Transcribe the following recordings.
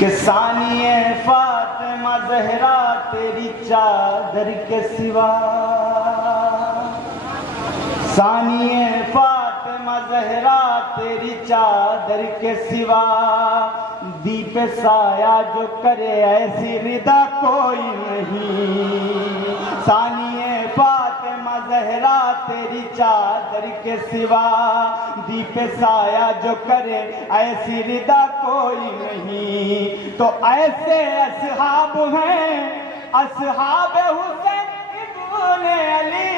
کہ ثانی فاطمہ زہرا تیری چادر کے سوا، ثانی فاطمہ زہرا تیری چادر کے سوا، دی پہ سایہ جو کرے ایسی رضا کوئی نہیں، ثانی فاطمہ زہرا تیری چادر کے سوا، دی پہ سایہ جو کرے ایسی رضا کوئی نہیں۔ تو ایسے اصحاب ہیں اصحاب حسین ابن علی،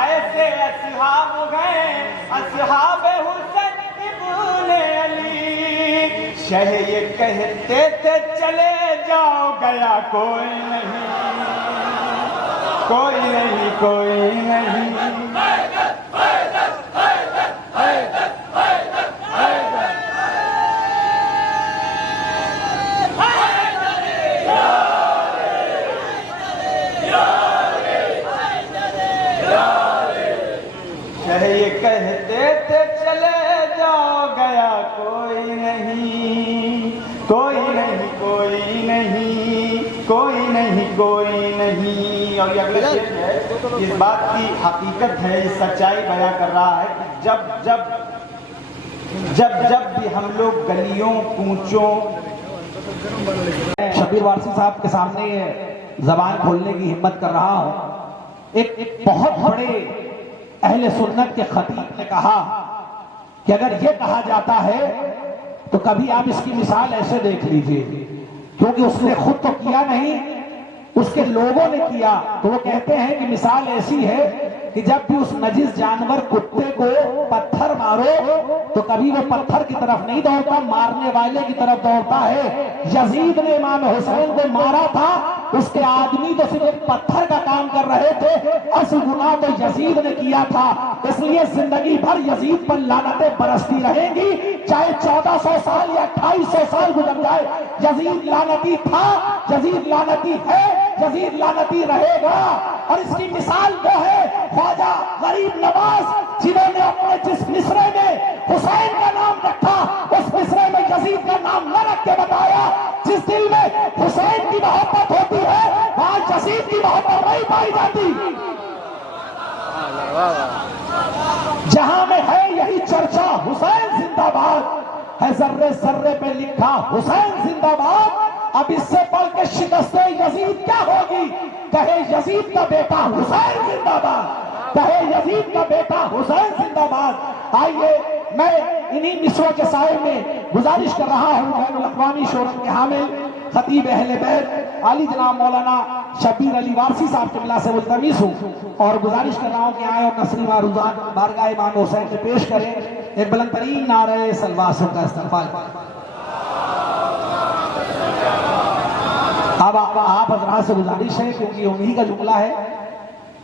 ایسے اصحاب ہیں اصحاب حسین ابن علی، شہ یہ کہتے تھے چلے جاؤ گیا کوئی نہیں، کوئی نہیں، کوئی نہیں۔ یہ کہتے تھے چلے جاؤ گیا کوئی نہیں، کوئی نہیں، کوئی نہیں، کوئی نہیں، کوئی نہیں۔ اور یہ اگلا شعر ہے، اس بات کی حقیقت ہے، اس سچائی بیان کر رہا ہے کہ جب بھی ہم لوگ گلیوں کوچوں، شبیر وارسی صاحب کے سامنے زبان کھولنے کی ہمت کر رہا ہوں، ایک بہت بڑے اہل سنت کے خطیب نے کہا کہ اگر یہ کہا جاتا ہے تو کبھی آپ اس کی مثال ایسے دیکھ لیجئے، کیونکہ اس نے خود تو کیا نہیں، اس کے لوگوں نے کیا، تو وہ کہتے ہیں کہ مثال ایسی ہے کہ جب بھی اس نجس جانور کتے کو پتھر مارو تو کبھی وہ پتھر کی طرف نہیں دوڑتا، مارنے والے کی طرف دوڑتا ہے۔ یزید نے امام حسین کو مارا تھا، اس کے آدمی تو صرف ایک پتھر کا کام کر رہے تھے، اصل گناہ تو یزید نے کیا تھا۔ اس لیے زندگی بھر یزید پر لعنتیں برستی رہیں گی، چاہے 1400 سال یا 2800 سال گزر جائے، یزید لعنتی تھا، یزید لعنتی ہے، یزید لعنتی رہے گا۔ اور اس کی مثال وہ ہے خواجہ غریب نواز، جنہوں نے اپنے جس مصرے میں حسین کا نام رکھا، اس مصرے میں یزید کا نام نہ رکھ کے بتایا، جس دل میں حسین کی محبت ہوتی ہے وہاں یزید کی محبت نہیں پائی جاتی۔ جہاں میں ہے یہی چرچا حسین زندہ باد، ہے ذرے ذرے پہ لکھا حسین زندہ باد۔ اب اس سے بڑھ کے شکست یزید کیا ہوگی؟ کہے یزید کا بیٹا حسین زندہ باد، کہے یزید کا بیٹا حسین زندہ باد۔ آئیے میں انہی مصروں کے سائے میں گزارش کر رہا ہوں بین الاقوامی شہرت کے حامل خطیب اہل بیت عالی جناب مولانا شبیر علی وارسی صاحب قبلہ سے ملتمس ہوں اور گزارش کر رہا ہوں کہ آئے اور نثری معروضات بارگاہ امام حسین سے پیش کریں، ایک بلند ترین نعرہ سلوات کا استقبال۔ اب آپ حضرات سے گزارش ہے کیونکہ انہی کا جملہ ہے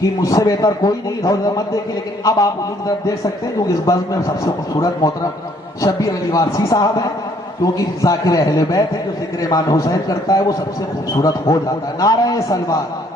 کہ مجھ سے بہتر کوئی نہیں، ادھر مت دیکھیں، لیکن اب آپ انہی کی طرف دیکھ سکتے ہیں کیونکہ اس بزم میں سب سے خوبصورت محترم شبیر علی وارسی صاحب ہیں، کیونکہ ذاکر اہل بیت ہے، جو ذکر امام حسین کرتا ہے وہ سب سے خوبصورت ہو جاتا ہے۔ نعرہ سلوات۔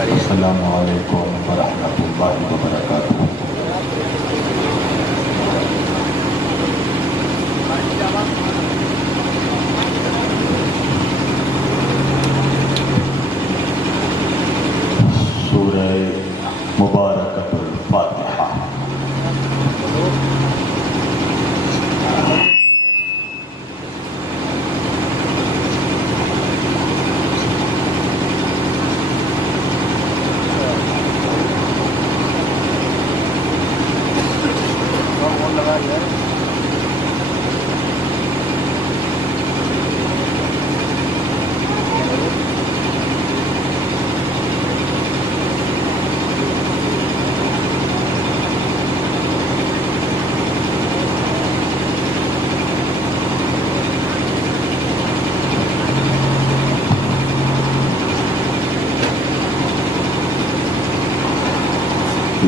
السلام علیکم ورحمۃ اللہ وبرکاتہ۔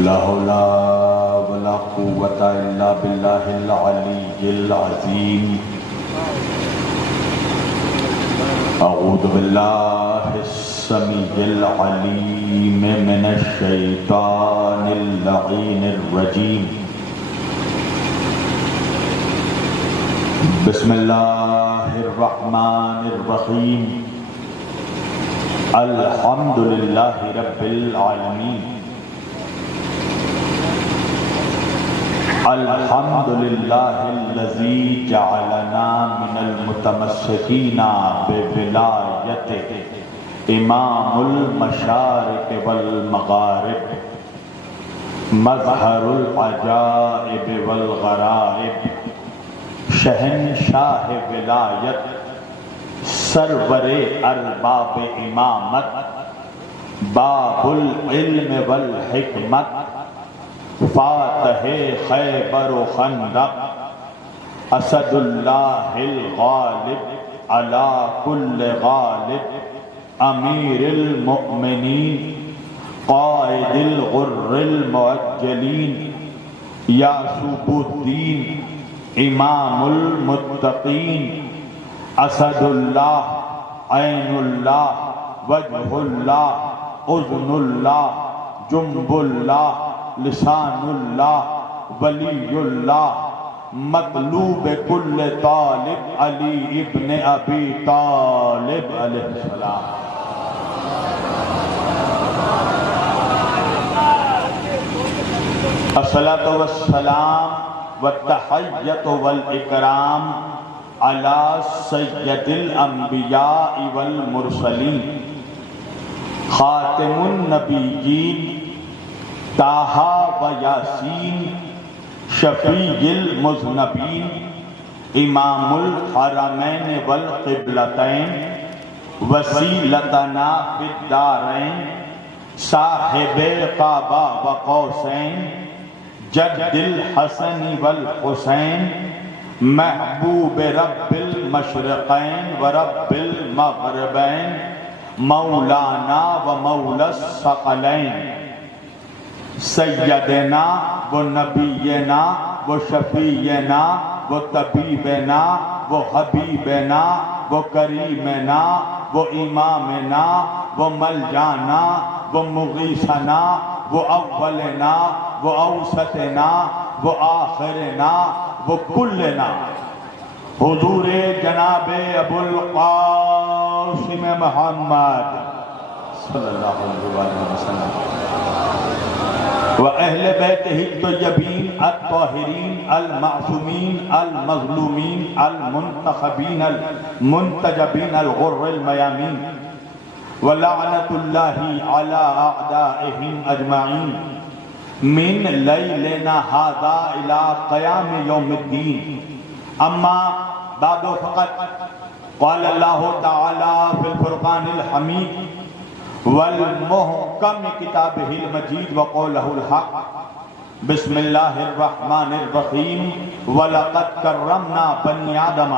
لا حول ولا قوة إلا بالله العلي العظيم. أعوذ بالله السميع العليم من الشيطان اللعين الرجيم. بسم الله الرحمن الرحيم. الحمد لله رب العالمين. الحمد لله الذي جعلنا من المتمسكين بولايته امام المشارق والمغارب مظہر العجائب والغرائب شہنشاہ ولایت سرور ارباب امامت باب العلم والحکمت فاتح خیبر و خندق اسد اللہ الغالب علی کل غالب امیر المؤمنین قائد الغر المعجلین یعصوب الدین امام المتقین اسد اللہ عین اللہ وجہ اللہ اذن اللہ جنب اللہ لسان اللہ ولی اللہ مطلوب کل طالب علی ابن ابی طالب علیہ السلام. الصلاۃ والسلام والتحیۃ والاکرام علی سید الانبیاء والمرسلین خاتم النبیین طٰہٰ و یاسین شفیع المذنبین امام الحرمین والقبلتین وسیلتنا فی الدارین صاحب کعبہ و قوسین جد الحسن والحسین محبوب رب المشرقین و رب المغربین مولانا و مولا الثقلین سیدنا و نبینا و شفیعنا و طبیبنا و حبیبنا و کریمنا و امامنا و ملجانا و مغیثنا و اولنا و اوسطنا و آخرنا و کلنا حضور جناب ابو القاسم محمد صلی اللہ علیہ وسلم وأهل بيته الطيبين الطاهرين المعصومين المظلومين المنتخبين المنتجبين الغر الميامين ولعنة الله على أعدائهم أجمعين من ليلنا هذا إلى قيام يوم الدين. أما بعد فقط قال الله تعالى في الفرقان الحميد والمحکم کتابہ المجید وقولہ الحق بسم اللہ الرحمن الرحیم وَلَقَدْ كَرَّمْنَا بَنِي آدَمَ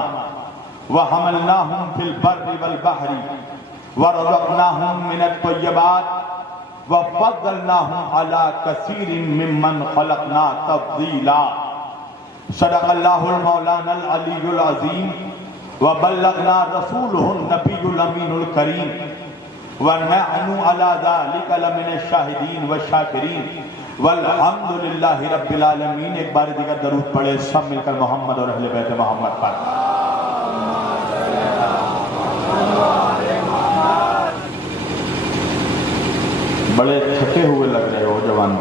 وَحَمَلْنَاهُمْ فِي الْبَرِّ وَالْبَحْرِ وَرَزَقْنَاهُمْ مِنَ الطَّيِّبَاتِ وَفَضَّلْنَاهُمْ عَلَى كَثِيرٍ مِّمَّنْ خَلَقْنَا تَفْضِيلًا. صدق اللہ المولانا العلی العظیم وبلغنا رسولہ النبی الامین الکریم وَنَحْنُ عَلَى ذَلِكَ لَمِنَ الشَّاهِدِينَ وَالشَّاكِرِينَ وَالْحَمْدُ لِلَّهِ رَبِّ الْعَالَمِينَ. ایک بار دیگر درود پڑھے سب مل کر محمد اور اہل بیت محمد پر. بڑے تھکے ہوئے لگ رہے ہو جوان.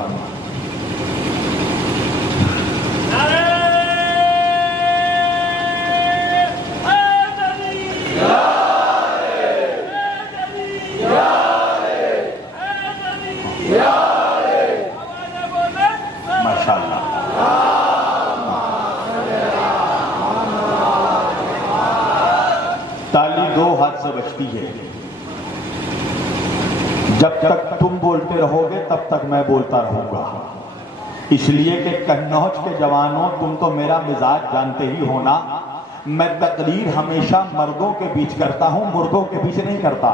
سے بچتی ہے. جب تک تم بولتے رہو گے تب تک میں بولتا رہوں گا. اس لیے کہ قنوج کے جوانوں تم تو میرا مزاج جانتے ہی ہونا. میں تقریر ہمیشہ مردوں کے بیچ کرتا ہوں، مردوں کے بیچ نہیں کرتا.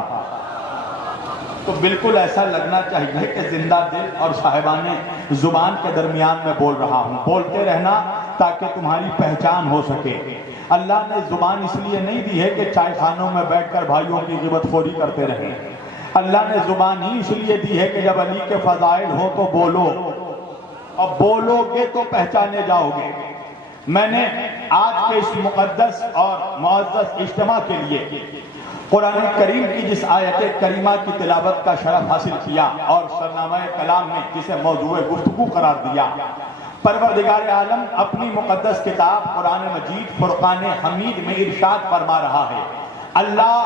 تو بالکل ایسا لگنا چاہیے کہ زندہ دل اور صاحبان زبان کے درمیان میں بول رہا ہوں. بولتے رہنا تاکہ تمہاری پہچان ہو سکے. اللہ نے زبان اس لیے نہیں دی ہے کہ چائے خانوں میں بیٹھ کر بھائیوں کی غیبت خوری کرتے رہیں. اللہ نے زبان ہی اس لیے دی ہے کہ جب علی کے فضائل ہو تو بولو، اور بولو گے تو پہچانے جاؤ گے. میں نے آج کے اس مقدس اور معزز اجتماع کے لیے قرآن کریم کی جس آیت کریمہ کی تلاوت کا شرف حاصل کیا اور سرنامہ کلام میں جسے موضوع گفتگو قرار دیا، پروردگار عالم اپنی مقدس کتاب قرآن مجید فرقان حمید میں ارشاد فرما رہا ہے. اللہ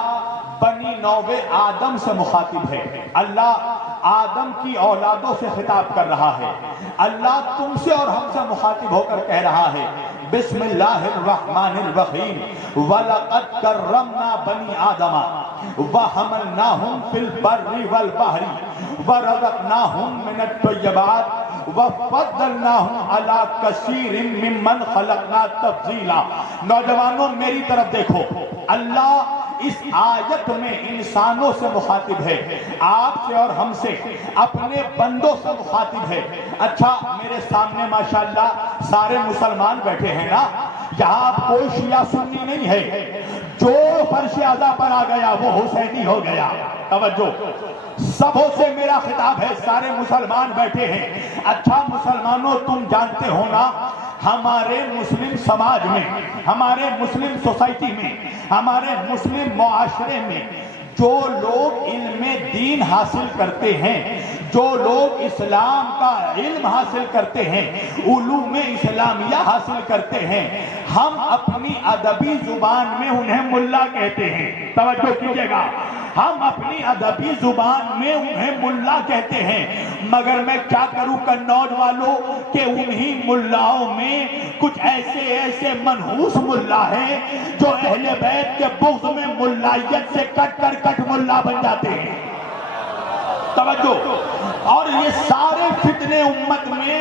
بنی نوع آدم سے مخاطب ہے. اللہ آدم کی اولادوں سے خطاب کر رہا ہے. اللہ تم سے اور ہم سے مخاطب ہو کر کہہ رہا ہے بسم اللہ الرحمن الرحیم وَلَقَدْ كَرَّمْنَا بَنِي آدَمَ وَحَمَلْنَاهُمْ فِي الْبَرِّ وَالْبَحْرِ وَرَزَقْنَاهُمْ مِنَ الطَّيِّبَاتِ وَفَضَّلْنَاهُمْ عَلَى كَثِيرٍ مِّمَّنْ خَلَقْنَا تَفْضِيلًا. نوجوانوں میری طرف دیکھو، اللہ اس آیت میں انسانوں سے مخاطب ہے، آپ سے اور ہم سے، اپنے بندوں سے مخاطب ہے. اچھا میرے سامنے ماشاءاللہ سارے مسلمان بیٹھے ہیں نا، یہاں کوئی شیعہ سنی نہیں ہے. جو فرش اعضا پر آ گیا وہ حسینی ہو گیا. توجہ، سبوں سے میرا خطاب ہے، سارے مسلمان بیٹھے ہیں. اچھا مسلمانوں تم جانتے ہو نا، ہمارے مسلم سماج میں، ہمارے مسلم سوسائٹی میں، ہمارے مسلم معاشرے میں جو لوگ علم دین حاصل کرتے ہیں، جو لوگ اسلام کا علم حاصل کرتے ہیں، علوم اسلامیہ حاصل کرتے ہیں، ہم اپنی ادبی زبان میں انہیں ملا کہتے ہیں. توجہ کیجئے گا، ہم اپنی ادبی زبان میں انہیں ملا کہتے ہیں. مگر میں کیا کروں قنوج والوں کہ انہی ملاؤں میں کچھ ایسے منحوس ملا ہیں جو اہل بیت کے بغض میں ملائیت سے کٹ ملا بن جاتے ہیں. توجہ، اور یہ سارے فتنے امت میں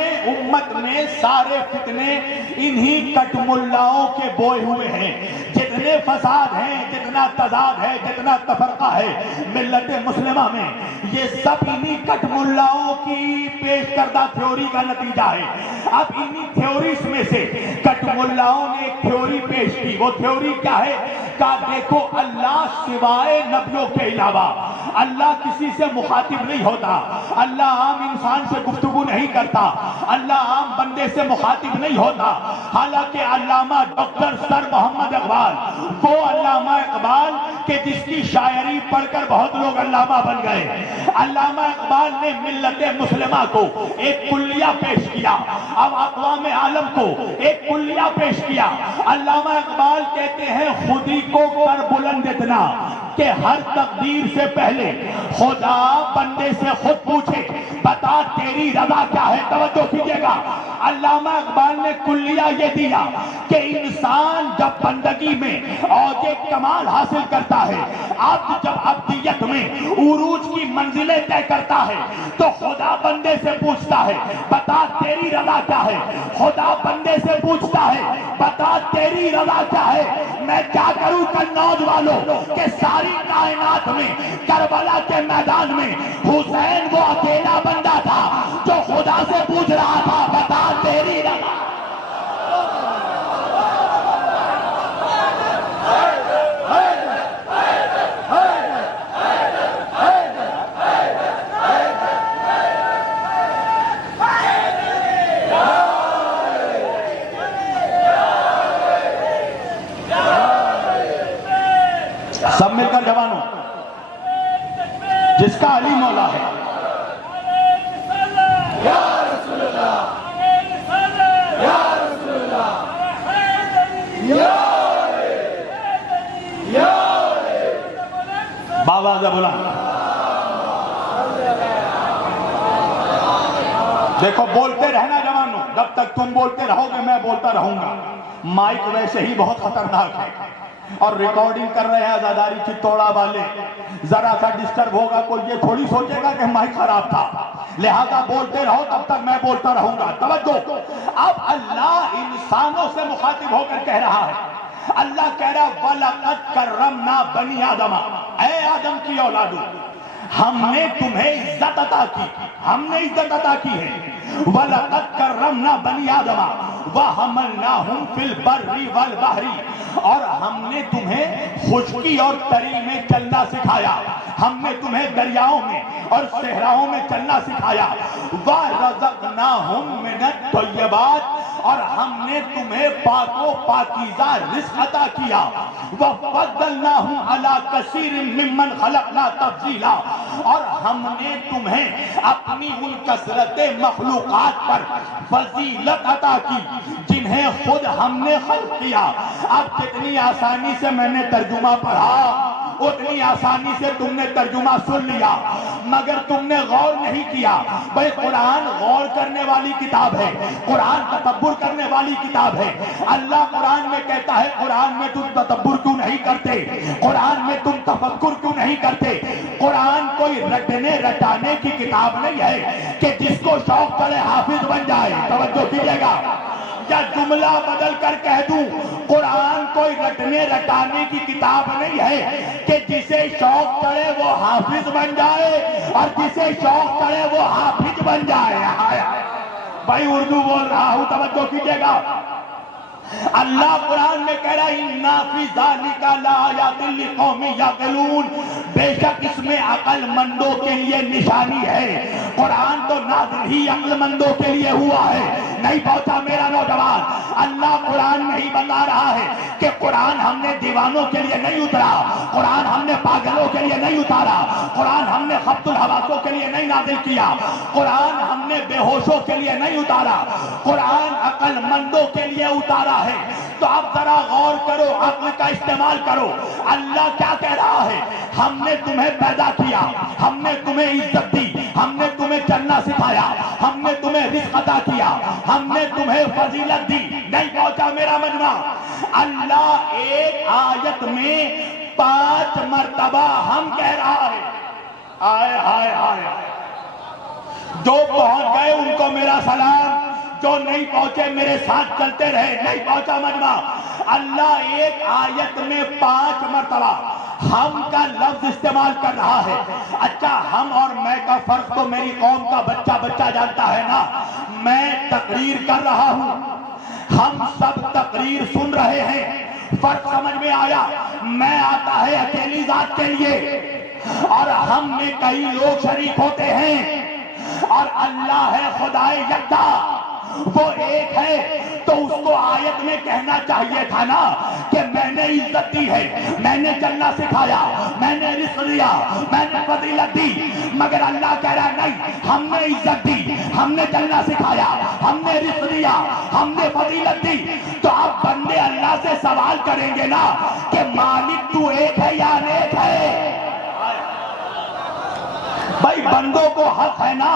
سارے فتنے انہی کٹ ملاؤں کے بوئے ہوئے ہیں. جتنے فساد ہیں، جتنا تضاد ہے، جتنا تفرقہ ہے ملت مسلمہ میں، یہ سب انہی کٹ ملاؤں کی پیش کردہ تھیوری کا نتیجہ ہے. اب انہی تھیوریز میں سے کٹ ملاؤں نے ایک تھیوری پیش کی. وہ تھیوری کیا ہے؟ کہا دیکھو اللہ سوائے نبیوں کے علاوہ اللہ کسی سے مخاطب نہیں ہوتا. اللہ عام انسان سے گفتگو نہیں کرتا. اللہ عام بندے سے مخاطب نہیں ہوتا. حالانکہ علامہ ڈاکٹر سر محمد اقبال، وہ علامہ اقبال کہ جس کی شاعری پڑھ کر بہت لوگ علامہ بن گئے، علامہ اقبال نے ملت مسلمہ کو ایک کلیہ پیش کیا، اب اقوام عالم کو ایک کلیہ پیش کیا. علامہ اقبال کہتے ہیں خودی کو کر بلند اتنا کہ ہر تقدیر سے پہلے خدا بندے سے خود پوچھے بتا تیری رضا کیا ہے. توجہ کیجئے گا، علامہ اقبال نے کلیہ یہ دیا کہ انسان جب بندگی میں اوج کمال حاصل کرتا ہے، عبد جب عبدیت میں عروج کی منزلیں طے کرتا ہے تو خدا بندے سے پوچھتا ہے بتا تیری رضا کیا ہے. خدا بندے سے پوچھتا ہے بتا تیری رضا کیا ہے. میں کیا کروں قنوج والوں کہ ساری کائنات میں کربلا کے میدان میں حسین وہ اکیلا بندہ تھا جو خدا سے پوچھ رہا تھا بتا تیری رضا. سب مل کر جوانوں، جس کا علی مولا ہے، یا رسول اللہ، یا رسول اللہ، یا بابا بلند. دیکھو بولتے رہنا جوانوں، جب تک تم بولتے رہو گے میں بولتا رہوں گا. مائک ویسے ہی بہت خطرناک ہے. اور ریکارڈنگ کر رہے ہیں عزاداری چتوڑا والے. ذرا سا ڈسٹرب ہوگا کوئی یہ تھوڑی سوچے گا کہ مائک خراب تھا, لہذا بولتے رہو تب تک میں بولتا رہوں گا. توجہ, اب اللہ انسانوں سے مخاطب ہو کر کہہ رہا ہے. اللہ کہہ رہا ہے وَلَقَدْ كَرَّمْنَا بَنِي آدَمَ, اے آدم کی اولادو, ہم نے تمہیں عزت عطا کی, ہم نے عزت عطا کی ہے. وَلَقَدْ كَرَّمْنَا بَنِي آدَمَ وَحَمَلْنَاهُمْ فِي الْبَرِّ وَالْبَحْرِ, اور ہم نے تمہیں خشکی اور تری میں چلنا سکھایا, ہم نے تمہیں دریاؤں میں اور صحراؤں میں چلنا سکھایا. وَرَزَقْنَاهُمْ مِنَ الطَّيِّبَاتِ, اور ہم نے تمہیں پاک و پاکیزہ رزق عطا کیا. وَفَضَّلْنَاهُمْ عَلَى كَثِيرٍ مِّمَّنْ خَلَقْنَا تَفْضِيلًا, اور ہم نے تمہیں اپنی ان کثرت مخلوقات پر فضیلت عطا کی جنہیں خود ہم نے خلق کیا. اب کتنی آسانی سے میں نے ترجمہ پڑھا, اتنی آسانی سے تم نے ترجمہ سن لیا, مگر تم نے غور نہیں کیا. بھئی قرآن غور کرنے والی کتاب ہے, قرآن تدبر کرنے والی کتاب ہے. اللہ قرآن میں کہتا ہے قرآن میں تم تدبر کیوں نہیں کرتے, قرآن میں تم تفکر کیوں نہیں کرتے. قرآن کوئی رٹنے رٹانے کی کتاب نہیں ہے کہ جس کو شوق چڑھے حافظ بن جائے. توجہ کیجئے گا, یا جملہ بدل کر کہہ دوں, قرآن کوئی رٹنے رٹانے کی کتاب نہیں ہے کہ جسے شوق چڑھے وہ حافظ بن جائے اور جسے شوق چڑھے وہ حافظ بن جائے. بھائی اردو بول رہا ہوں, توجہ کیجئے گا. اللہ قرآن میں کہہ رہا ہے اِنَّا فِي ذَلِكَ لَآيَاتٍ لِقَوْمٍ يَعْقِلُونَ, بے شک اس میں عقل مندوں کے لیے نشانی ہے. قرآن تو نازل ہی عقل مندوں کے لیے ہوا ہے. نہیں پہنچا میرا نوجوان, اللہ قرآن میں ہی بتا رہا ہے کہ قرآن ہم نے دیوانوں کے لیے نہیں اترا, قرآن ہم نے پاگلوں کے لیے نہیں اتارا, قرآن ہم نے خبط الحواسوں کے لیے نہیں نازل کیا, قرآن ہم نے بے ہوشوں کے لیے نہیں اتارا, قرآن عقل مندوں کے لیے اتارا ہے. تو اب ذرا غور کرو, عقل کا استعمال کرو. اللہ کیا کہہ رہا ہے, ہم نے تمہیں پیدا کیا, ہم نے تمہیں عزت دی, ہم نے تمہیں چلنا سکھایا, ہم نے تمہیں رزق عطا کیا, ہم نے تمہیں فضیلت دی. نہیں پہنچا میرا مجمع. اللہ ایک آیت میں 5 مرتبہ ہم کہہ رہا ہے. آئے ہائے ہائے, جو پہنچ گئے ان کو میرا سلام, جو نہیں پہنچے میرے ساتھ چلتے رہے. نہیں پہنچا مجمع. اللہ ایک آیت میں 5 مرتبہ ہم کا لفظ استعمال کر رہا ہے. اچھا, ہم اور میں کا فرق تو میری قوم کا بچہ بچہ جانتا ہے نا. میں تقریر کر رہا ہوں, ہم سب تقریر سن رہے ہیں. فرق سمجھ میں آیا. میں آتا ہے اکیلی ذات کے لیے اور ہم میں کئی لوگ شریک ہوتے ہیں, اور اللہ ہے خدائے یکتا, وہ ایک ہے. تو اس کو آیت میں کہنا چاہیے تھا نا کہ میں نے عزت دی ہے, میں نے چلنا سکھایا, میں نے رزق دیا, میں نے فضیلت دی. مگر اللہ کہہ رہا نہیں, ہم نے عزت دی, ہم نے چلنا سکھایا, ہم نے رزق دیا, ہم نے فضیلت دی. تو اب بندے اللہ سے سوال کریں گے نا کہ مالک تو ایک ہے یا انیک ہے. بھائی بندوں کو حق ہے نا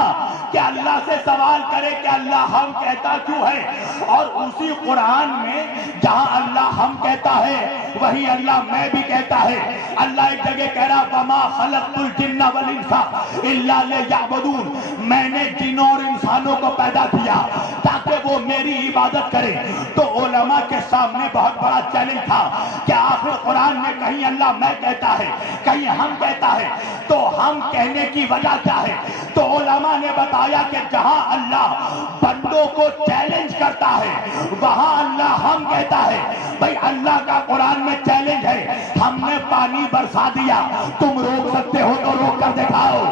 کہ اللہ سے سوال کرے کہ اللہ ہم کہتا کیوں ہے. اور اسی قرآن میں جہاں اللہ ہم کہتا ہے وہی اللہ میں بھی کہتا ہے. اللہ ایک جگہ کہہ رہا وَمَا خَلَقْتُ الْجِنَّ وَالْإِنسَ إِلَّا لِيَعْبُدُونَ, میں نے جنوں اور انسانوں کو پیدا کیا تاکہ وہ میری عبادت کریں. تو علماء کے سامنے بہت بڑا چیلنج تھا کہ آخر قرآن میں کہیں اللہ میں کہتا ہے, کہیں ہم کہتا ہے, تو ہم کہنے کی وجہ کیا ہے. تو علماء نے بتایا کہ جہاں اللہ بندوں کو چیلنج کرتا ہے وہاں اللہ ہم کہتا ہے. بھئی اللہ کا قرآن میں چیلنج ہے, ہم نے پانی برسا دیا, تم روک سکتے ہو تو روک کر دکھاؤ.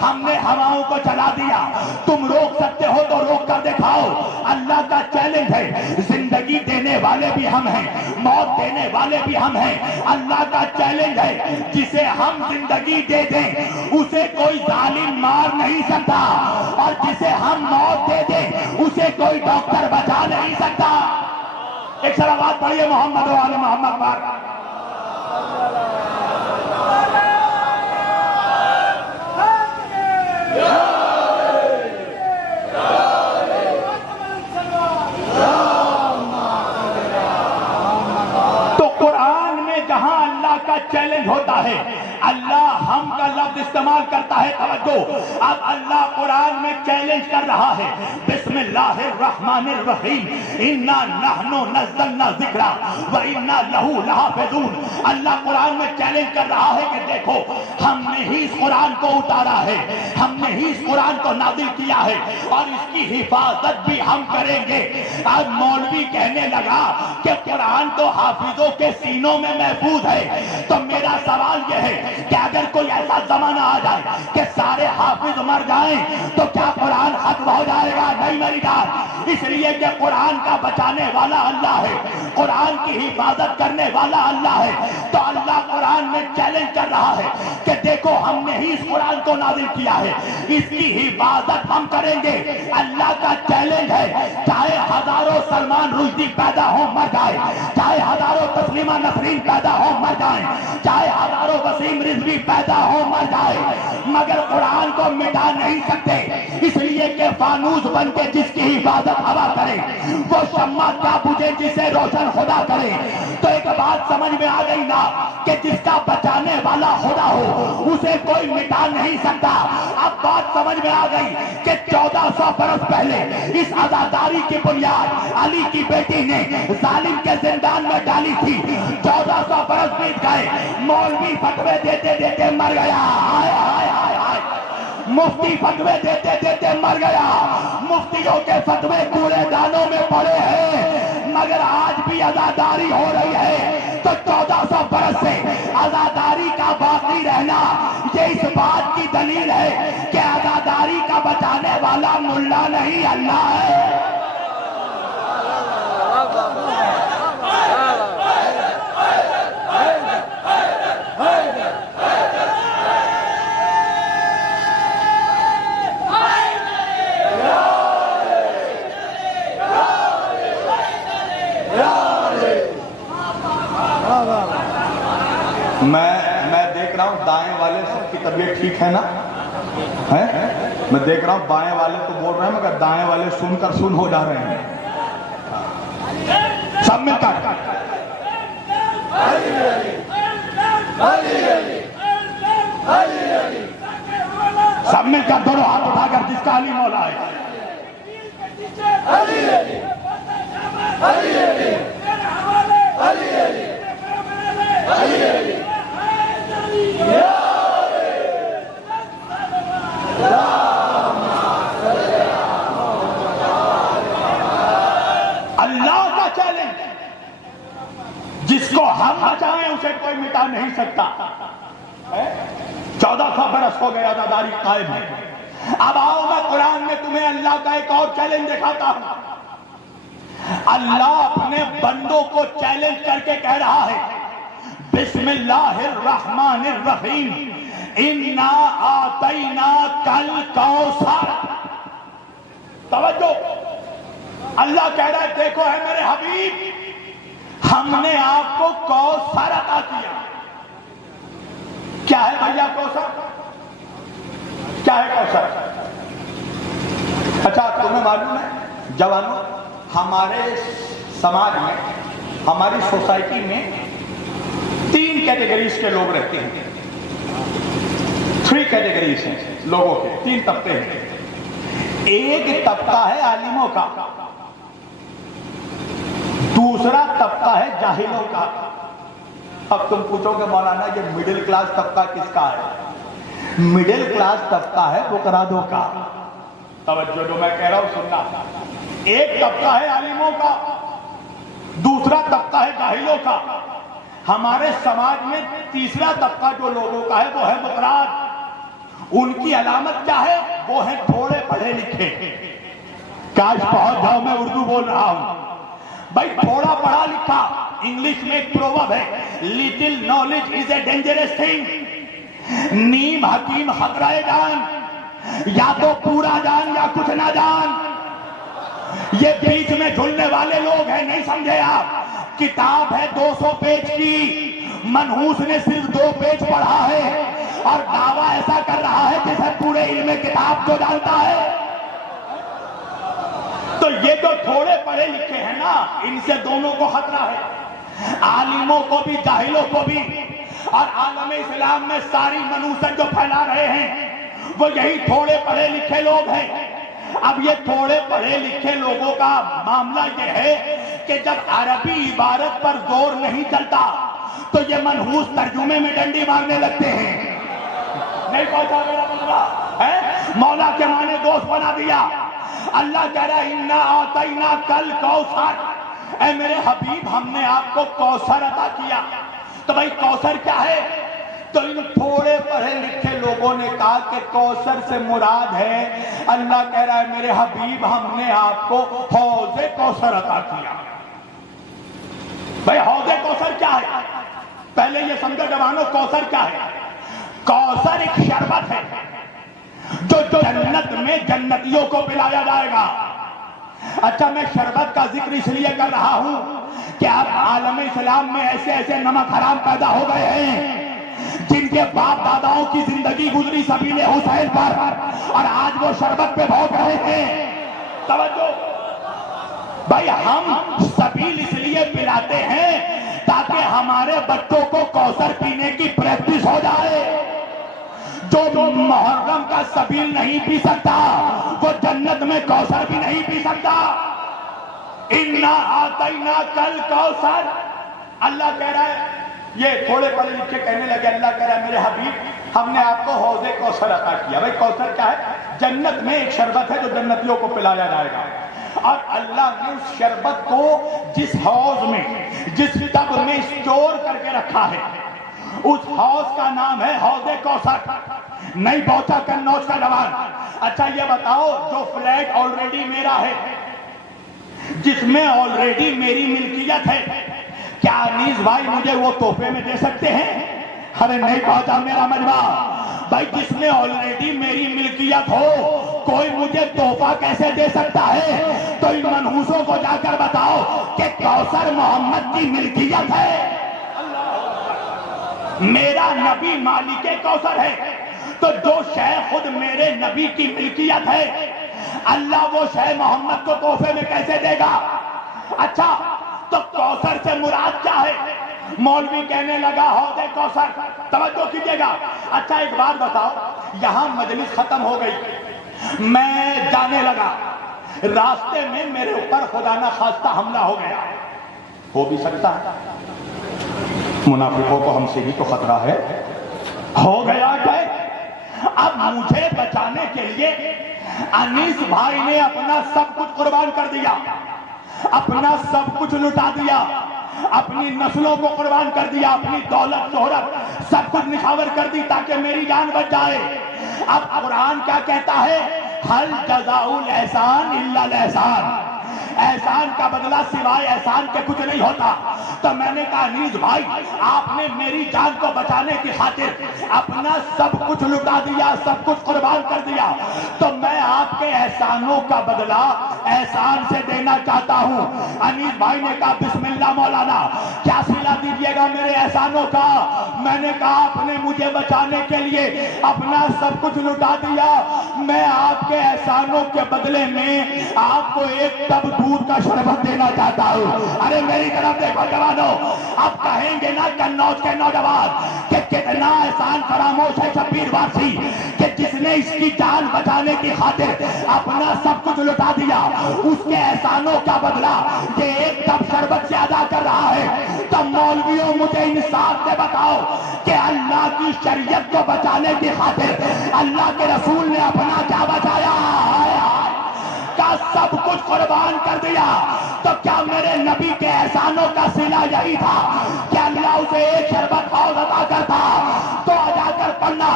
ہم نے ہواؤں کو چلا دیا, تم روک سکتے ہو تو روک کر دکھاؤ. اللہ کا چیلنج ہے, زندگی دینے والے بھی ہم ہیں, موت دینے والے بھی ہم ہیں. اللہ کا چیلنج ہے, جسے ہم زندگی دے دیں اسے کوئی ظالم مار نہیں سکتا, اور جسے ہم موت دے دیں اسے کوئی ڈاکٹر بچا نہیں سکتا. ایک صلوات پڑھیے محمد و آل محمد پر. تو قرآن میں اللہ کا چیلنج ہوتا ہے. اللہ ہم کا لفظ استعمال کرتا ہے, توجہ, اب اللہ قرآن میں چیلنج کر رہا ہے, بسم اللہ الرحمن الرحیم, انا نحن نزلنا ذکر و انا لہو لحافظون. اللہ قرآن میں چیلنج کر رہا ہے کہ دیکھو ہم نے ہی اس قرآن کو اتارا ہے, ہم نے ہی اس قرآن کو نازل کیا ہے, اور اس کی حفاظت بھی ہم کریں گے. آج مولوی کہنے لگا کہ قرآن تو حافظوں کے سینوں میں محفوظ ہے, تو میرا سوال یہ ہے کہ اگر کوئی ایسا زمانہ آ جائے کہ سارے حافظ مر جائیں تو کیا قرآن ختم ہو جائے گا؟ نہیں میری بات, اس لیے کہ قرآن کا بچانے والا اللہ ہے, قرآن کی حفاظت کرنے والا اللہ ہے. تو اللہ قرآن میں چیلنج کر رہا ہے کہ دیکھو ہم نے ہی اس قرآن کو نازل کیا ہے, اس کی حفاظت ہم کریں گے. اللہ کا چیلنج ہے, چاہے ہزاروں سلمان رشدی پیدا ہو مر جائے, چاہے ہزاروں تسلیمہ نسرین پیدا ہو مر جائیں, چاہے ہزاروں وسیم رضوی پیدا ہو مر جائے, مگر قرآن کو مٹا نہیں سکتے. اس لیے کہ فانوس بن کے جس کی حفاظت ہوا کرے وہ شمع کیا بجھے جسے روشن خدا کرے. تو ایک بات سمجھ میں آ گئی نا کہ جس کا بچانے والا خدا ہو اسے کوئی مٹا نہیں سکتا. اب بات سمجھ میں آ گئی کہ 1400 برس پہلے اس عزاداری کی بنیاد علی کی بیٹی نے ظالم کے زندان میں ڈالی تھی. 1400 برس بیت گئے, مولوی فتوے دیتے دیتے مر گیا, ہائے ہائے ہائے ہائے, مفتی فتوے دیتے دیتے مر گیا, مفتیوں کے فتوے کوڑے دانوں میں پڑے ہیں, مگر آج بھی عزاداری ہو رہی ہے. تو 1400 برس سے عزاداری کا باقی رہنا یہ اس بات کی دلیل ہے کہ عزاداری کا بچانے والا ملا نہیں اللہ ہے. میں دیکھ رہا ہوں دائیں والے سب کی طبیعت ٹھیک ہے نا, میں دیکھ رہا ہوں بائیں والے تو بول رہے ہیں مگر دائیں والے سن کر سن ہو جا رہے ہیں. سب مل کر سب مل کر دونوں ہاتھ اٹھا کر جس کا علی مولا ہے. اللہ کا چیلنج, جس کو ہم بچائیں اسے کوئی مٹا نہیں سکتا. 1400 برس ہو گیا عزاداری قائم ہے. اب آؤ میں قرآن میں تمہیں اللہ کا ایک اور چیلنج دکھاتا ہوں. اللہ اپنے بندوں کو چیلنج کر کے کہہ رہا ہے, بسم اللہ الرحمن الرحیم, انا آتیناک الکوثر. توجہ, اللہ کہہ رہا ہے دیکھو ہے میرے حبیب ہم نے آپ کو کوثر عطا کیا. کیا ہے بھیا کوثر؟ کیا ہے کوثر؟ اچھا تمہیں معلوم ہے جوانوں, ہمارے سماج میں, ہماری سوسائٹی میں 3 کیٹیگریز کے لوگ رہتے ہیں. 3 کیٹیگریز ہیں لوگوں کے, 3 طبقے ہیں. ایک طبقہ ہے عالموں کا, دوسرا طبقہ ہے جاہلوں کا. اب تم پوچھو کہ مولانا یہ مڈل کلاس طبقہ کس کا ہے؟ مڈل کلاس طبقہ ہے فقراءوں کا. توجہ جو میں کہہ رہا ہوں سننا. ایک طبقہ ہے عالموں کا, دوسرا طبقہ ہے جاہلوں کا. ہمارے سماج میں تیسرا طبقہ جو لوگوں کا ہے وہ ہے مقرات. ان کی علامت کیا ہے؟ وہ ہیں تھوڑے پڑھے لکھے. کاش پہنچ جاؤ, میں اردو بول رہا ہوں. بھائی تھوڑا پڑھا لکھا, انگلش میں ایک پروورب ہے, little knowledge is a dangerous thing. نیم حکیم خطرہ جان, یا تو پورا جان یا کچھ نہ جان. یہ بیچ میں جھولنے والے لوگ ہیں, نہیں سمجھے آپ؟ کتاب ہے 200 پیج کی, منحوس نے صرف 2 پیج پڑھا ہے اور دعویٰ ایسا کر رہا ہے جیسے پورے علم کتاب کو جانتا ہے. تو یہ جو تھوڑے پڑھے لکھے ہیں نا, ان سے دونوں کو خطرہ ہے, عالموں کو بھی جاہلوں کو بھی. اور عالم اسلام میں ساری منوست جو پھیلا رہے ہیں وہ یہی تھوڑے پڑھے لکھے لوگ ہیں۔ اب یہ تھوڑے پڑھے لکھے لوگوں کا معاملہ یہ ہے کہ جب عربی عبارت پر زور نہیں چلتا تو یہ منحوس ترجمے میں ڈنڈی مارنے لگتے ہیں۔ نہیں پہنچا میرا مطلب ہے؟ مولا کے معنی دوست بنا دیا۔ اللہ کہہ رہا ہے اِنَّا أَعْطَيْنَاكَ الْكَوْثَرَ، اے میرے حبیب ہم نے آپ کو کوثر عطا کیا۔ تو بھائی کوثر کیا ہے؟ تو ان تھوڑے پڑھے لکھے لوگوں نے کہا کہ کوثر سے مراد ہے، اللہ کہہ رہا ہے میرے حبیب ہم نے آپ کو حوض کوثر عطا کیا۔ بھائی حوض کوثر کیا ہے؟ پہلے یہ سمجھو جوانوں، کوثر کیا ہے؟ کوثر ایک شربت ہے جو جنت میں جنتیوں کو پلایا جائے گا۔ اچھا میں شربت کا ذکر اس لیے کر رہا ہوں کہ اب عالم اسلام میں ایسے ایسے نمک حرام پیدا ہو گئے ہیں جن کے باپ داداؤں کی زندگی گزری سبیل حسین پر، اور آج وہ شربت پہ بھوگ رہے ہیں۔ توجہ بھائی، ہم سبیل اس لیے پلاتے ہیں تاکہ ہمارے بچوں کو کوثر پینے کی پریکٹس ہو جائے۔ جو محرم کا سبیل نہیں پی سکتا وہ جنت میں کوثر بھی نہیں پی سکتا۔ اِنَّا أَعْطَيْنَاكَ الْكَوْثَرَ، اللہ کہہ رہا ہے، یہ تھوڑے پڑھے لکھے کہنے لگے اللہ کہہ رہا ہے میرے حبیب ہم نے آپ کو حوض کوثر عطا کیا۔ بھائی کوثر کیا ہے؟ جنت میں ایک شربت ہے جو جنتیوں کو پلایا جائے گا، اور اللہ نے اس شربت کو جس حوض میں جس ٹب میں اسٹور کر کے رکھا ہے اس حوض کا نام ہے حوض کوثر۔ نہیں پہنچا کنوج کا جوان؟ اچھا یہ بتاؤ، جو فلیٹ آلریڈی میرا ہے، جس میں آلریڈی میری ملکیت ہے، کیا انیس بھائی مجھے وہ تحفے میں دے سکتے ہیں؟ ارے نہیں پہنچا میرا مجمع۔ بھائی جس میں آلریڈی میری ملکیت ہو کوئی مجھے تحفہ کیسے دے سکتا ہے؟ تو ان منحوسوں کو جا کر بتاؤ کہ کوثر محمد کی ملکیت ہے۔ میرا نبی مالک کوثر ہے، تو جو شے خود میرے نبی کی ملکیت ہے اللہ وہ شے محمد کو تحفے میں کیسے دے گا؟ اچھا تو کوثر سے مراد کیا ہے؟ مولوی کہنے لگا حوض کوثر۔ توجہ کیجئے گا۔ اچھا ایک بات بتاؤ، یہاں مجلس ختم ہو گئی، میں جانے لگا، راستے میں میرے اوپر خدا نہ خواستہ حملہ ہو گیا، ہو بھی سکتا ہے، منافقوں کو ہم سے بھی تو خطرہ ہے، ہو گیا کہ اب مجھے بچانے کے لیے انیس بھائی نے اپنا سب کچھ قربان کر دیا، اپنا سب کچھ لٹا دیا، اپنی نسلوں کو قربان کر دیا، اپنی دولت شہرت سب کچھ نچھاور کر دی تاکہ میری جان بچ جائے۔ اب قرآن کیا کہتا ہے؟ ہل جزاء الاحسان الا الاحسان، احسان کا بدلہ سوائے احسان کے کچھ نہیں ہوتا۔ تو میں نے کہا انیس بھائی آپ نے میری جان کو بچانے کی خاطر اپنا سب کچھ لٹا دیا، سب کچھ قربان کر دیا، تو میں آپ کے احسانوں کا بدلہ احسان سے دینا چاہتا ہوں۔ انیس بھائی نے کہا بسم اللہ مولانا، کیا صلہ دیجیے گا میرے احسانوں کا؟ میں نے کہا آپ نے مجھے بچانے کے لیے اپنا سب کچھ لٹا دیا، میں آپ کے احسانوں کے بدلے میں آپ کو ایک ٹب دودھ کا شربت دینا چاہتا ہوں۔ ارے میری طرف دیکھو جوانوں، اب کہیں گے نا کنوج کے نوجوان کہ کتنا احسان فراموش ہے شبیر وارسی کہ جس نے اس کی جان بچانے کی خاطر اپنا سب کچھ لٹا دیا، اس کے احسانوں کا بدلہ یہ ایک ٹب شربت سے ادا کر رہا ہے۔ تو مولویوں مجھے انصاف سے بتاؤ کہ اللہ کی شریعت کو بچانے کی خاطر اللہ کے رسول نے اپنا کیا بچایا؟ کا سب کچھ قربان کر دیا۔ تو کیا میرے نبی کے احسانوں کا صلہ یہی تھا کہ اللہ اسے ایک شربت حوض عطا کرتا؟ تو جا کر پڑھنا،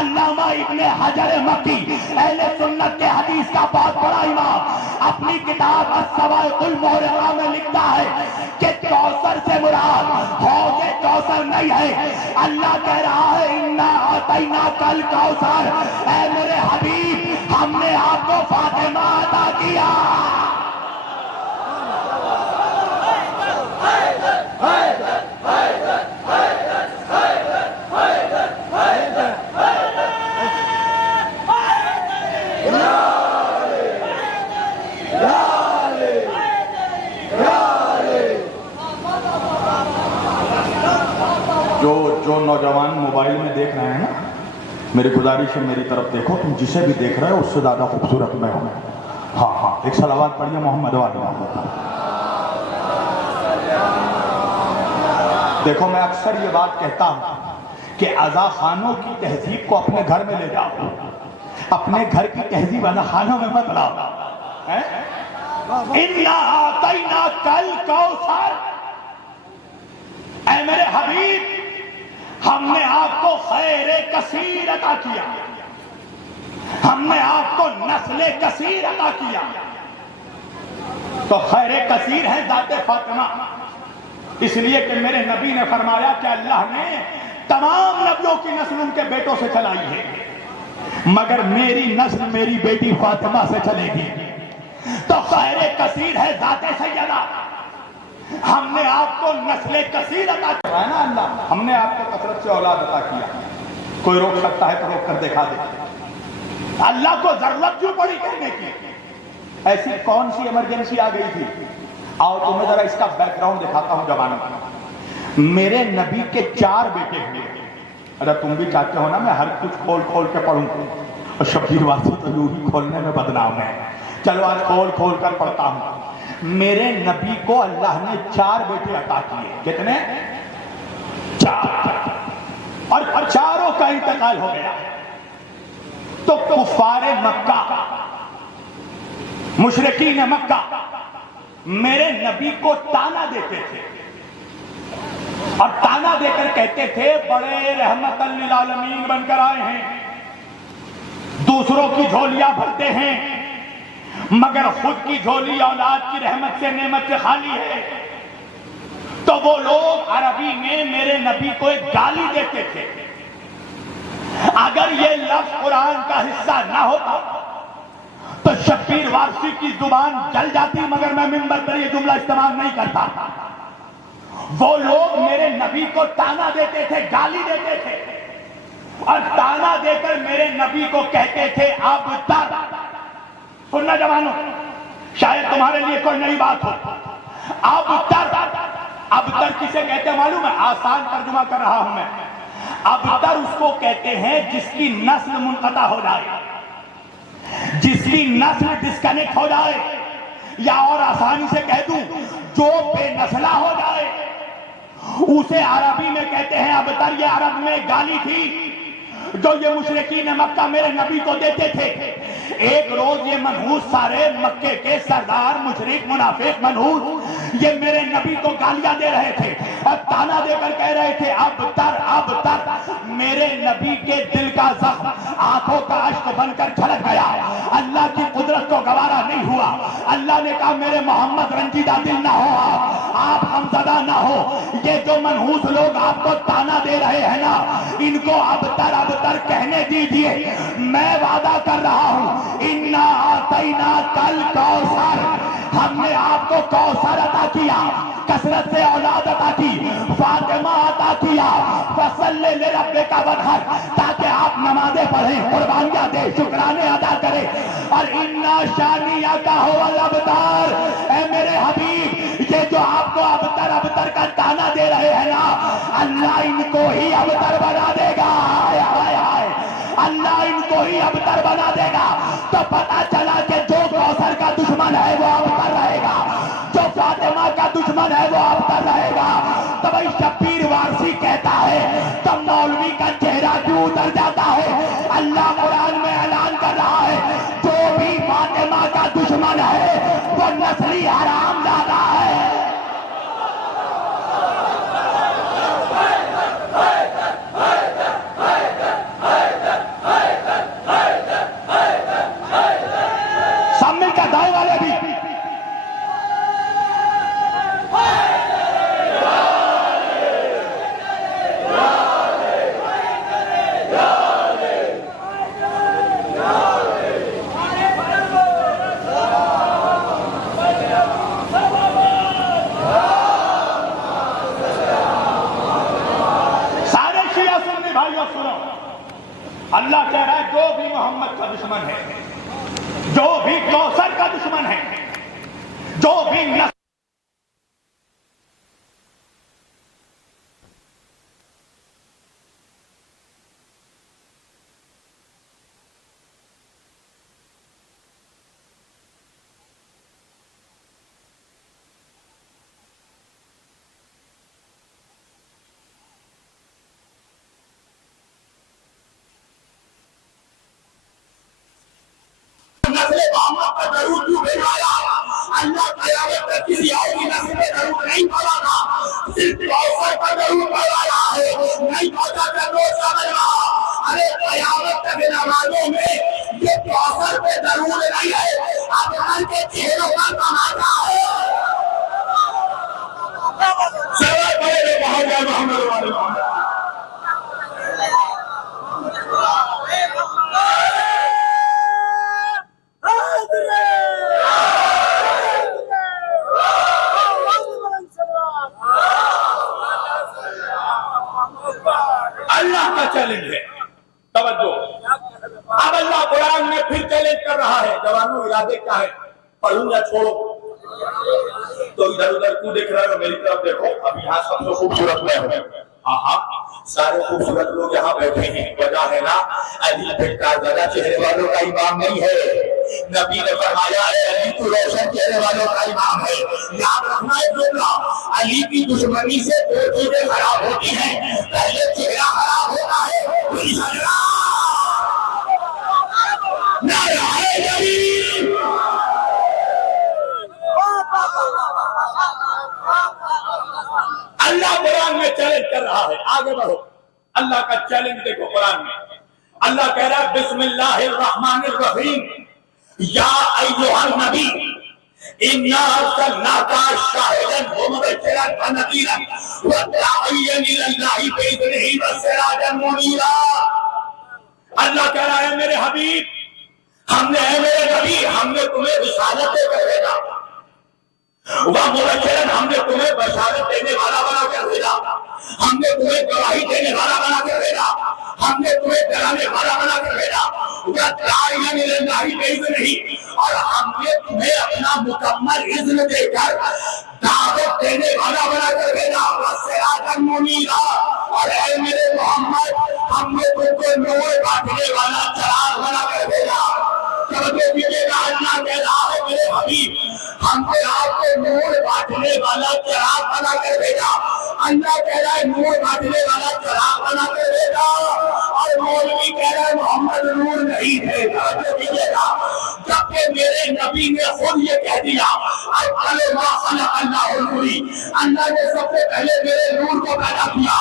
علامہ ابن حجر مکی اہل سنت کے حدیث کا بہت بڑا امام اپنی کتاب الصواعق المحرقہ میں لکھتا ہے کہ کوثر سے مراد حوض کوثر نہیں ہے۔ اللہ کہہ رہا ہے انا اعطیناک الکوثر، اے میرے حبیب ہم نے آپ کو فاطمہ عطا کیا۔ جو جو نوجوان موبائل میں دیکھ رہے ہیں نا، میری گزارش ہے میری طرف دیکھو، تم جسے بھی دیکھ رہے ہو اس سے زیادہ خوبصورت میں ہوں. ہاں ہاں، ایک صلوات پڑھیے محمد والی. دیکھو میں اکثر یہ بات کہتا ہوں کہ عزا خانوں کی تہذیب کو اپنے گھر میں لے جاؤ، اپنے گھر کی تہذیب عزا خانوں میں مت لاؤ. اِنَّا أَعْطَيْنَاكَ الْكَوْثَرَ، اے میرے حبیب ہم نے آپ کو خیر کثیر عطا کیا، ہم نے آپ کو نسل کثیر عطا کیا. تو خیر کثیر ہے ذات فاطمہ، اس لیے کہ میرے نبی نے فرمایا کہ اللہ نے تمام نبیوں کی نسل ان کے بیٹوں سے چلائی ہے، مگر میری نسل میری بیٹی فاطمہ سے چلے گی. تو خیر کثیر ہے ذات سیدہ، ہم نے آپ کو نسل کثیر عطا کیا ہے نا. اللہ ہم نے آپ کو کثرت سے اولاد عطا کیا. کوئی روک سکتا ہے تو روک کر دکھا دے. اللہ کو ضرورت کیوں پڑی کہنے کی؟ ایسی کون سی ایمرجنسی آ گئی تھی؟ آؤ تمہیں ذرا اس کا بیک گراؤنڈ دکھاتا ہوں زمانے کا. میرے نبی کے 4 بیٹے ہوئے. اگر تم بھی چاہتے ہو نا میں ہر کچھ کھول کھول کے پڑھوں، اور شبیر واسطے تو یوں ہی کھولنے میں بدنام ہے. چلو آج کھول کھول کر پڑھتا ہوں. میرے نبی کو اللہ نے 4 بیٹے عطا کیے. کتنے؟ 4. اور چاروں کا انتقال ہو گیا. تو کفار مکہ، مشرکین مکہ میرے نبی کو تانا دیتے تھے، اور تانا دے کر کہتے تھے بڑے رحمت للعالمین بن کر آئے ہیں، دوسروں کی جھولیاں بھرتے ہیں، مگر خود کی جھولی اولاد کی رحمت سے نعمت سے خالی ہے. تو وہ لوگ عربی میں میرے نبی کو ایک گالی دیتے تھے. اگر یہ لفظ قرآن کا حصہ نہ ہوتا تو شبیر وارسی کی زبان جل جاتی، مگر میں منبر پر یہ جملہ استعمال نہیں کرتا. وہ لوگ میرے نبی کو تانا دیتے تھے، گالی دیتے تھے، اور تانا دے کر میرے نبی کو کہتے تھے ابتر. سننا جوانوں، شاید تمہارے لیے کوئی نئی بات ہو. ابتر، ابتر کسے کہتے ہیں معلوم ہے؟ آسان ترجمہ کر رہا ہوں میں. ابتر اس کو کہتے ہیں جس کی نسل منقطع ہو جائے، جس کی نسل ڈسکنیکٹ ہو جائے، یا اور آسانی سے کہہ دوں جو بے نسلہ ہو جائے، اسے عربی میں کہتے ہیں ابتر. یہ عرب میں گالی تھی جو یہ مشرکین مکہ میرے نبی کو دیتے تھے. ایک روز یہ منحوس سارے مکے کے سردار مشرک منافق منحوس یہ میرے نبی کو گالیاں دے رہے تھے اور تانا دے کر کہہ رہے تھے ابتر ابتر. میرے نبی کے دل کا زخم آنکھوں کا اشک بن کر چھلک گیا. اللہ کی قدرت کو گوارا نہیں ہوا. اللہ نے کہا میرے محمد رنجیدہ دل نہ ہو، آپ غمزدہ نہ ہو. یہ جو منحوس لوگ آپ کو تانا دے رہے ہیں نا، ان کو ابتر ابتر کہنے دیجئے. میں وعدہ کر رہا ہوں اِنَّا أَعْطَيْنَاكَ الْكَوْثَرَ، ہم نے آپ کو کوثر عطا کیا، کثرت سے اولاد عطا کی، فاطمہ عطا کیا. فَصَلِّ لِرَبِّكَ وَانْحَرْ، تاکہ آپ نمازیں پڑھیں، قربانیاں دیں، شکرانے ادا کریں. اور اِنَّا شَانِئَكَ هُوَ الْأَبْتَرُ، اے میرے حبیب یہ جو آپ کو ابتر ابتر کا تانا دے رہے ہیں نا، اللہ ان کو ہی ابتر بنا دے گا. اللہ ان کو ہی ابتر بنا دے گا. تو پتا چلا کہ جو کوثر کا دشمن ہے وہ ابتر رہے گا، جو فاطمہ کا دشمن ہے وہ ابتر رہے گا. تو بھائی شبیر وارسی کہتا ہے تو مولوی کا چہرہ کیوں اتر جاتا ہے؟ اللہ قرآن میں اعلان کر رہا ہے جو بھی فاطمہ کا دشمن ہے وہ نسلی حرام زادہ ہے. اللہ کہہ رہا ہے جو بھی محمد کا دشمن ہے، جو بھی کوثر کا دشمن ہے، جو بھی اپنے محمد پر درود کیوں بھیجوایا؟ اللہ قیامت میں کسی اور کی نسل میں درود نہیں پڑا تھا، صرف کوثر پر درود پڑھوایا ہے، نہیں پہنچا کر روز سمجھا۔ ارے قیامت تک نمازوں میں یہ کوثر پہ درود نہیں ہے، ابرار کے چہروں کا تماشا ہے۔ سوال پڑے محمد محمد والے محمد۔ اللہ کا چیلنج ہے، توجہ۔ اب اللہ قرآن میں پھر چیلنج کر رہا ہے، جوانوں ارادے کیا ہے؟ پڑھوں یا چھوڑو؟ تو ادھر ادھر کیوں دیکھ رہے ہو؟ میری طرف دیکھو، اب یہاں سب سے خوبصورت میں ہوں۔ ہاں سارے خوبصورت لوگ یہاں بیٹھے ہیں، وجہ ہے نا علی پھٹکا زیادہ چہرے والوں کا امام نہیں ہے۔ نبی نے فرمایا ہے علی تو روشن چہرے والوں کا امام ہے۔ یاد رکھنا ہے جملہ، علی کی دشمنی سے دو چیزیں خراب ہوتی ہیں، پہلے چہرہ خراب ہوتا ہے، پھر جھگڑا۔ نعرہ حیدری! اللہ قرآن میں چیلنج کر رہا ہے، آگے بڑھو۔ اللہ کا چیلنج دیکھو قرآن میں، اللہ کہہ رہا ہے بسم اللہ الرحمن الرحیم، یا ایھا النبی انا ارسلناک شاہدا ومبشرا ونذیرا وداعیا الی اللہ باذنہ وسراجا منیرا۔ اللہ کہہ رہا ہے میرے حبیب، ہم نے ہے میرے نبی، ہم نے تمہیں رسالت دے کر بھیجا، ومبشرا ہم نے تمہیں بشارت دینے والا بنا کر بھیجا، ہم نے تمہیں گواہی دینے والا بنا کر بھیجا، ہم نے تمہیں ڈرانے والا بنا کر بھیجا، وداعیا الی اللہ باذنہ، اور ہم نے تمہیں اپنا مکمل اذن دے کر دعوت دینے والا بنا کر بھیجا، وسراجا منیرا، اور اے میرے محمد ہم نے تم کو نور بانٹنے والا چراغ بنا کر بھیجا۔ توجہ دیجیے گا، اللہ کہہ رہا ہے میرے حبیب ہم نے آپ کو نور بانٹنے والا چراغ بنا کر بھیجا۔ اللہ کہہ رہا ہے نور بانٹنے والا چراغ بنا کر بھیجا، اور مولوی کہہ رہا ہے محمد نور نہیں ہے۔ توجہ دیجیے گا، جبکہ میرے نبی نے خود یہ کہہ دیا اول ما خلق اللہ النور، اللہ نے سب سے پہلے میرے نور کو پیدا کیا۔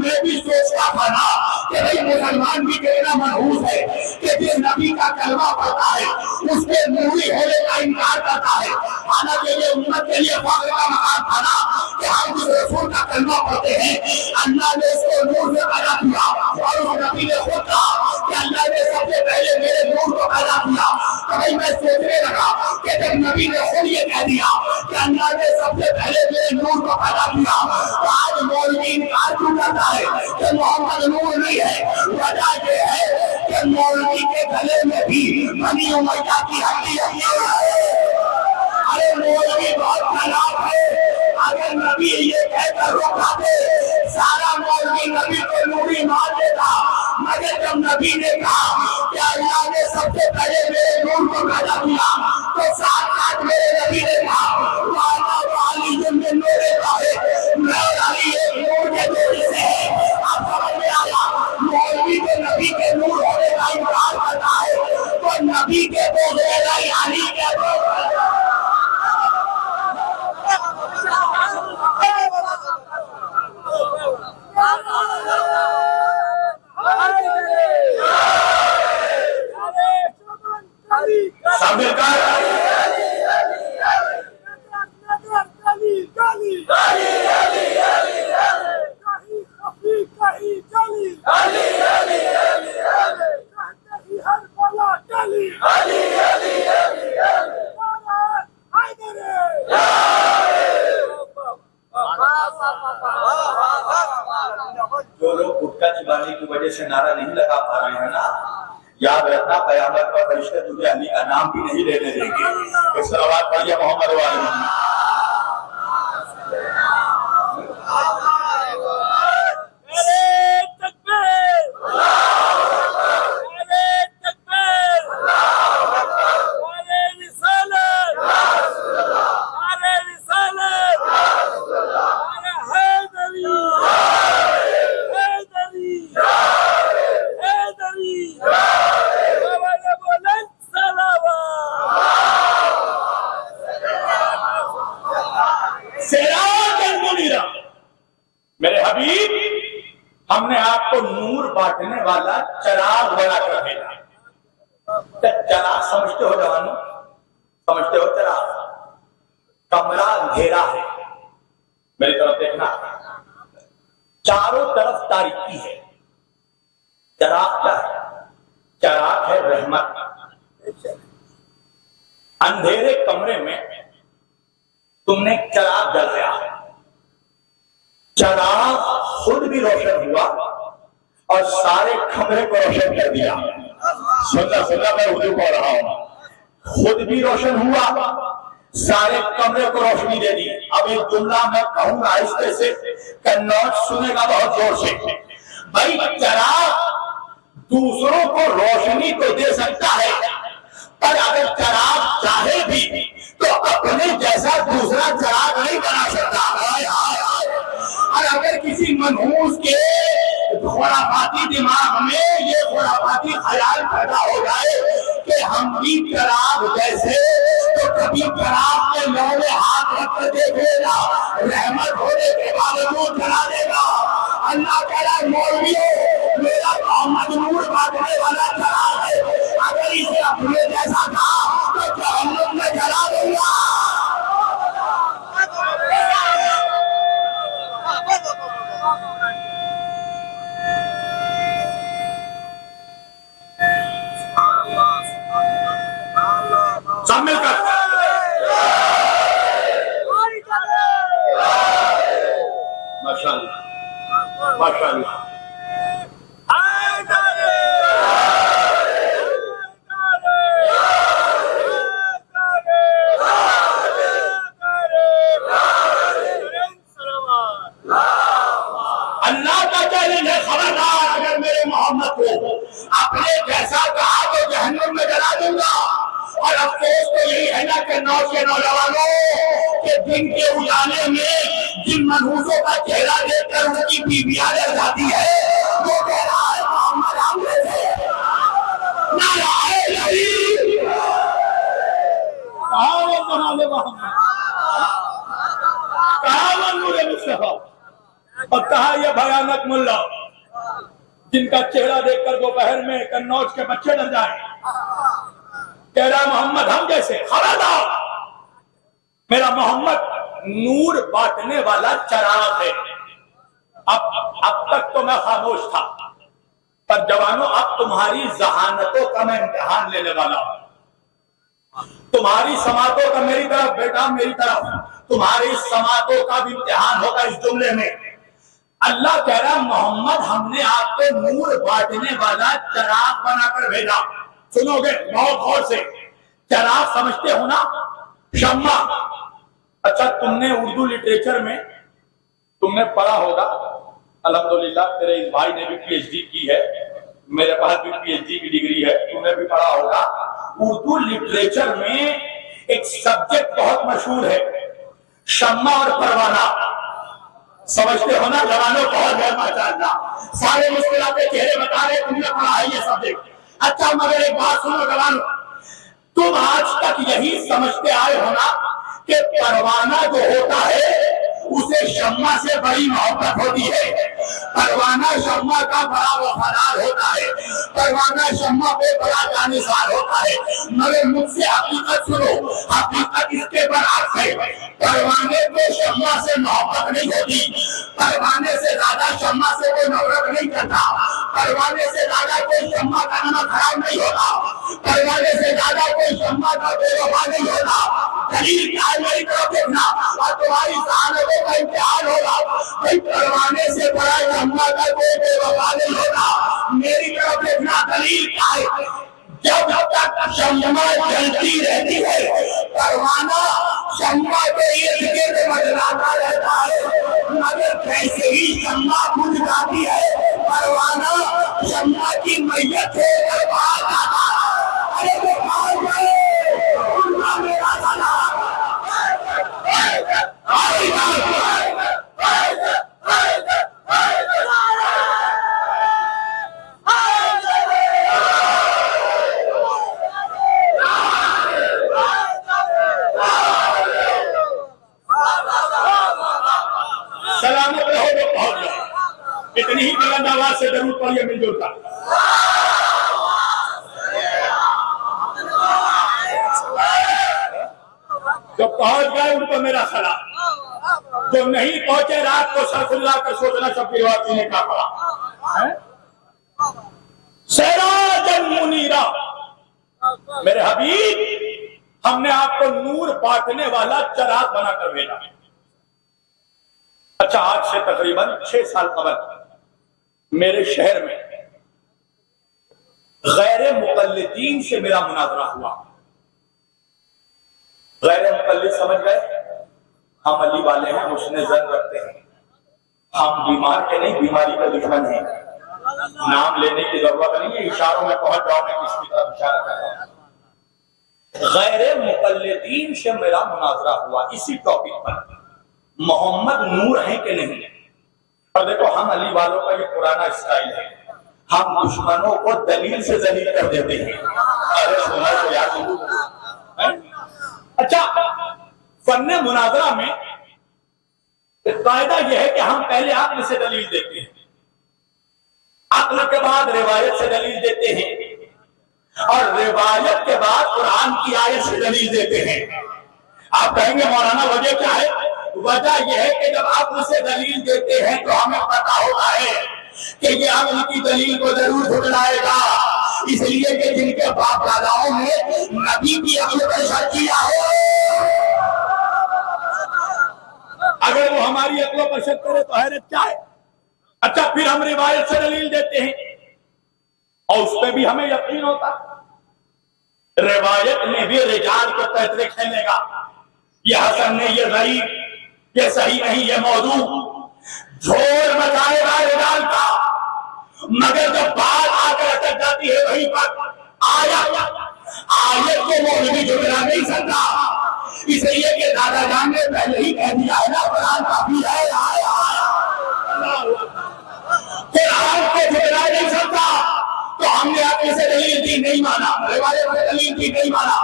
میں بھی سوچتا تھا نا کہ بھئی مسلمان بھی کتنا منحوس ہے کہ جس نبی کا کلمہ پڑھتا ہے اس کے نوری ہونے کا انکار کرتا ہے، حالانکہ یہ امت کے لیے فخر کا مقام تھا نا کہ ہم جس رسول کا کلمہ پڑھتے ہیں اللہ نے اس کو نور سے پیدا کیا، اور اس نبی نے خود کہا کہ اللہ نے سب سے پہلے میرے نور کو پیدا کیا۔ تو بھائی میں سوچنے لگا کہ جب نبی نے خود یہ کہہ دیا کہ اللہ نے سب سے پہلے میرے نور کو پیدا کیا، تو آج مولوی انکار کیوں کرتا ہے کہ محمد نور نہیں ہے؟ وجہ یہ ہے کہ مولوی کے گلے میں بھی بنی امیہ کی ہڈی ہے۔ ارے مولوی بہت خراب ہے، اگر نبی یہ کہہ کر روکا دے سارا مولوی نبی کو نوری مان لیتا، مگر جب نبی نے کہا کہ اللہ نے سب سے پہلے میرے نور کو پیدا کیا تو ساتھ ساتھ میرے نبی نے کہا وَأَنَا وَعَلِيٌّ مِّن نُورِ اللَّهِ، میں اور علی ایک نور کے نور سے ہے۔ اب سمجھ میں آیا، مولوی کو نبی کے نور ہونے کا انکار کرتا ہے تو نبی کے بغیر علی کے بغیر جو لوگ گٹکا چبانے کی وجہ سے نعرہ نہیں لگا پا رہے ہیں نا، یاد رکھنا قیامت پر فرشتے تجھے علی کا نام بھی نہیں لینے دیں گے۔ اس صلوات پڑھیے محمد والے محمد۔ میرے حبیب ہم نے آپ کو نور بانٹنے والا چراغ بنا کر بھیجا. چراغ سمجھتے ہو جوانوں؟ سمجھتے ہو چراغ؟ کمرہ اندھیرا ہے، میری طرف دیکھنا، چاروں طرف تاریکی ہے. چراغ کیا ہے؟ چراغ ہے رحمت. اندھیرے کمرے میں تم نے چراغ جلایا، چراغ خود بھی روشن ہوا اور سارے کمرے کو روشن کر دیا. سننا میں اردو پڑھ رہا ہوں. خود بھی روشن ہوا، سارے کمرے کو روشنی دے دی. اب ایک جملہ میں کہوں گا آہستہ سے، کنوٹ سنے گا بہت زور سے. بھائی چراغ دوسروں کو روشنی تو دے سکتا ہے، پر اگر چراغ چاہے بھی تو اپنے جیسا دوسرا چراغ نہیں بنا سکتا. اور اگر کسی منحوس کے خرافاتی دماغ میں یہ خرافاتی خیال پیدا ہو جائے کہ ہم بھی چراغ جیسے، تو کبھی چراغ کے لو میں ہاتھ رکھ کر دیکھے گا، رحمت ہونے کے باوجود جلا دے گا. اللہ کہہ رہا ہے مولویوں، میرا محمد نور بانٹنے والا چراغ ہے، اگر اسے اپنے جیسا تھا تو جہنم میں جلا دوں گا. سب مل کر ماشاء اللہ ماشاء اللہ. اللہ کا چیلنج ہے، خبردار اگر میرے محمد کو اپنے جیسا کہا تو جہنم میں جلا دوں گا. اور افسوس تو یہی ہے نا کہ نوجوانوں کے دن کے اجالے میں جن منحوسوں کا چہرہ دیکھ کر ان کی بیویاں ڈر جاتی ہے، وہ کہہ رہا ہے محمد ہم میں سے نعرہ تکبیر. کہاں وہ جناب محمد، کہاں وہ نور مصطفیٰ، اور کہا یہ بھیانک ملا جن کا چہرہ دیکھ کر دوپہر میں کنوج کے بچے ڈر جائیں. کہہ رہا محمد ہم جیسے. خبردار، میرا محمد نور بانٹنے والا چراغ ہے. اب تک تو میں خاموش تھا، پر جوانوں اب تمہاری ذہانتوں کا میں امتحان لینے والا ہوں. تمہاری سماعتوں کا، میری طرف بیٹا میری طرف، تمہاری سماعتوں کا بھی امتحان ہوگا اس جملے میں. اللہ کہہ رہا محمد ہم نے آپ کو نور بانٹنے والا چراغ بنا کر بھیجا. سنو گے بہت غور سے. چراغ سمجھتے ہو نا، شمع. اچھا تم نے اردو لٹریچر میں تم نے پڑھا ہوگا، الحمدللہ تیرے اس بھائی نے بھی پی ایچ ڈی کی ہے، میرے پاس بھی پی ایچ ڈی کی ڈگری ہے، تم نے بھی پڑھا ہوگا. اردو لٹریچر میں ایک سبجیکٹ بہت مشہور ہے، شمع اور پروانہ. سمجھتے ہو نا جوانوں؟ بہت ہے ماشاءاللہ. سارے مشکلات کے چہرے بتا رہے تم نے پڑھا ہے یہ سبجیکٹ. اچھا مگر ایک بات سنو جوانوں، تم آج تک یہی سمجھتے آئے ہو نا کہ پروانہ جو ہوتا ہے اسے شمع سے بڑی محبت ہوتی ہے. پروانہ شمع کا بڑا وفادار ہوتا ہے، پروانہ شمع پہ بڑا جانثار ہوتا ہے. مگر مجھ سے حقیقت سنو، حقیقت اس کے برعکس ہے. پروانے کو شمع سے محبت نہیں ہوتی، پروانے سے زیادہ شمع سے کوئی نفرت نہیں کرتا، پروانے سے زیادہ کوئی شمع کا نمک خراب نہیں ہوتا، پروانے سے زیادہ کوئی شمع کا بے وفا نہیں ہوتا. دلیل کیا ہے؟ میری طرف دیکھنا اور تمہاری ذہانتوں کا امتحان ہوگا. بھائی پروانے سے بڑا شمع کا کوئی بے وفا نہیں ہوتا. میری طرف دیکھنا، دلیل کیا ہے؟ جب تک شمع جلتی رہتی ہے پروانہ شمع کے ارد گرد منڈلاتا رہتا ہے، مگر جیسے ہی شمع بجھ جاتی ہے پروانہ شمع کی میت ہو کر باہر آتا ہے. ارے وہ باہر گئے اللہ میرا سلام. سلامت رہو جو پہنچ جائے. اتنی ہی بلند آواز سے درود پڑھیے مل جل کر. جو پہنچ گئے ان کو میرا سلام. جو نہیں پہنچے رات کو سر کھلا کر سوچنا شبیر واسی نے کہا پڑا. سراجا منیرا، میرے حبیب ہم نے آپ کو نور بانٹنے والا چراغ بنا کر بھیجا. اچھا، آج سے تقریباً 6 سال قبل میرے شہر میں غیر مقلدین سے میرا مناظرہ ہوا. غیر مقلد سمجھ گئے؟ ہم علی والے ہیں، حسن ظن رکھتے ہیں، ہم بیمار کے نہیں بیماری کا دشمن ہیں. نام لینے کی ضرورت نہیں ہے، اشاروں میں پہنچ جاؤ میں کس کی طرف اشارہ کر رہا ہوں. غیر مقلدین سے میرا مناظرہ ہوا اسی ٹاپک پر، محمد نور ہیں کہ نہیں. اور دیکھو ہم علی والوں کا یہ پرانا اسٹائل ہے، ہم دشمنوں کو دلیل سے ذلیل کر دیتے ہیں. ارے سنا تو یاد. اچھا، فن مناظرہ میں قاعدہ یہ ہے کہ ہم پہلے عقل سے دلیل دیتے ہیں، عقل کے بعد روایت سے دلیل دیتے ہیں، اور روایت کے بعد قرآن کی آیت سے دلیل دیتے ہیں. آپ کہیں گے مولانا وجہ کیا ہے؟ وجہ یہ ہے کہ جب عقل سے دلیل دیتے ہیں تو ہمیں پتا ہوتا ہے کہ یہ عقل کی دلیل کو ضرور جھٹلائے گا، اس لیے کہ جن کے باپ داداؤں نے نبی کی عقل پر شک کیا ہو، اگر وہ ہماری عقلوں پر شک کرے تو حیرت کیا ہے. اچھا، پھر ہم روایت سے دلیل دیتے ہیں اور اس پہ بھی ہمیں یقین ہوتا ہے. روایت میں بھی رجال کو پیترے کھیلے گا، یہ حسن نے، یہ ضعیف، یہ صحیح نہیں، یہ موضوع، جھوڑ مچائے گا رجال کا. مگر جب بات آ کر اٹک جاتی ہے وہیں پر آیت کو وہ بھی جھگڑا نہیں سکتا، اس لیے کہ دادا جان نے پہلے ہی کہہ دیا ہے نا قرآن کافی ہے. قرآن کو جھگڑا نہیں سکتا تو ہم نے عقل سے دلیل دی نہیں مانا، روایت سے دلیل دی نہیں مانا.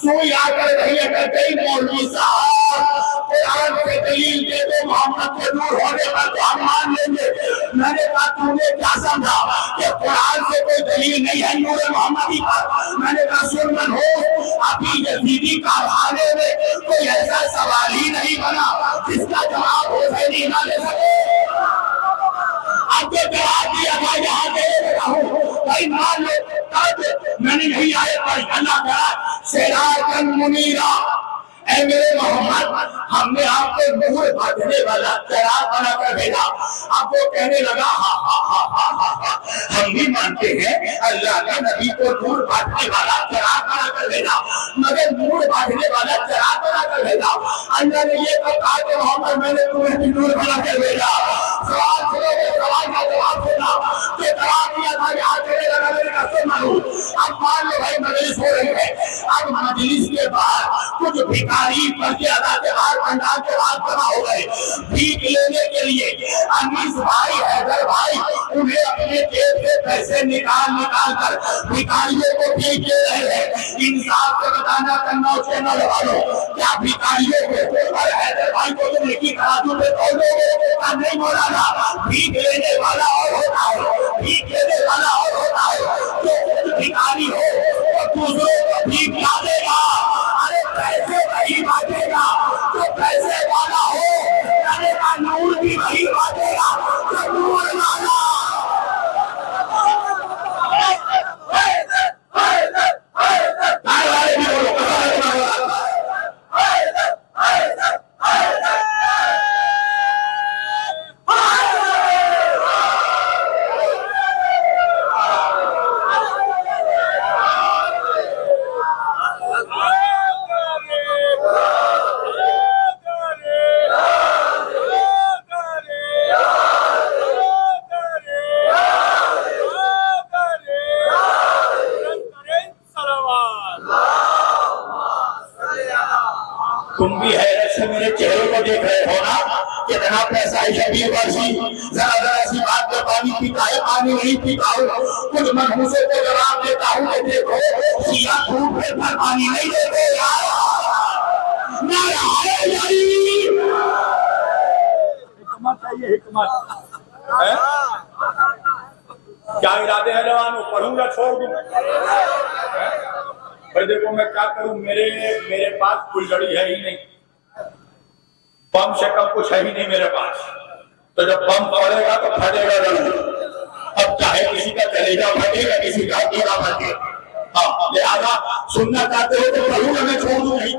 سوئی آ کر رہی ہے کہ کئی مولوی صاحب قرآن سے دلیل دے دو محمد کے نور ہونے پر تو ہم مان لیں گے. میں نے کہا تم نے کیا سمجھا کہ قرآن سے کوئی دلیل نہیں ہے نور محمدی پر؟ میں نے کہا سنن ہو، ابھی یزیدی کارخانے میں کوئی ایسا سوال ہی نہیں بنا جس کا جواب حسینی نہ لے سکے. اب جو جواب دیا تھا یہاں دے رہا ہوں بھائی مان لو. تب میں نے یہی آیت پڑھی، اللہ کہا سراجا منیرا، اے میرے محمد ہم نے آپ کو نور بانٹنے والا چراغ بنا کر بھیجا. اب وہ کہنے لگا ہم بھی مانتے ہیں اللہ نے نبی کو نور بانٹنے والا چراغ بنا کر بھیجا، مگر نور بانٹنے والا چراغ بنا کر بھیجا. اللہ نے یہ تو کہا کہ محمد میں نے تمہیں بھی نور بنا کر بھیجا. سوال سنو گے، سوال کا جواب سنا. جو جواب دیا تھا یہاں کہنے لگا میرے کا سننا ہوں. اب مان لو بھائی مجلس ہو رہی ہے، اب مجلس کے بعد کچھ بھکاری پردے ادا کے بعد پنڈال کے بعد جمع ہو گئے بھیک لینے کے لیے. انیس بھائی، حیدر بھائی انہیں اپنے جیب سے پیسے نکال کر بھکاریوں کو بھیک دے رہے ہیں. انصاف سے بتانا کنوج کے نوجوانوں، کیا بھکاریوں کو اور حیدر بھائی کو تم لکھی ترازو پہ توڑ دو گے؟ نہیں مولانا، بھیک لینے والا اور ہوتا ہے، بھیک لینے والا اور ہوتا ہے. جو خود بھکاری ہو وہ دوسروں کو بھیک لا دے گا. ارے پیسے وہی بانٹے گا جو پیسے والا ہو، ارے کا نور بھی وہی بانٹے گا جو نور والا. تم بھی حیرت سے میرے چہرے کو دیکھ رہے ہو نا، کتنا پیسہ ہے شبیر ورشی. ذرا سی بات میں پانی پیتا ہے، پانی نہیں پیتا ہوں. کچھ منحوسوں کو جواب دیتا ہوں کہ دیکھو سیاہ دھوپ ہے پر پانی نہیں دیتے. بتائیے حکمت ہے؟ کیا ارادے ہیں جوانوں؟ پڑھوں یا چھوڑ دوں؟ بھائی دیکھو میں کیا کروں، میرے پاس پھلجڑی ہے ہی نہیں، بم سے کم کچھ ہے ہی نہیں میرے پاس، تو جب بم پڑے گا تو پھٹے گا ضرور، اب چاہے کسی کا کلیجہ پھٹے گا کسی کا کیڑا پھٹے، ہاں لہذا سننا چاہتے ہو تو پڑھوں یا میں چھوڑ دوں؟ نہیں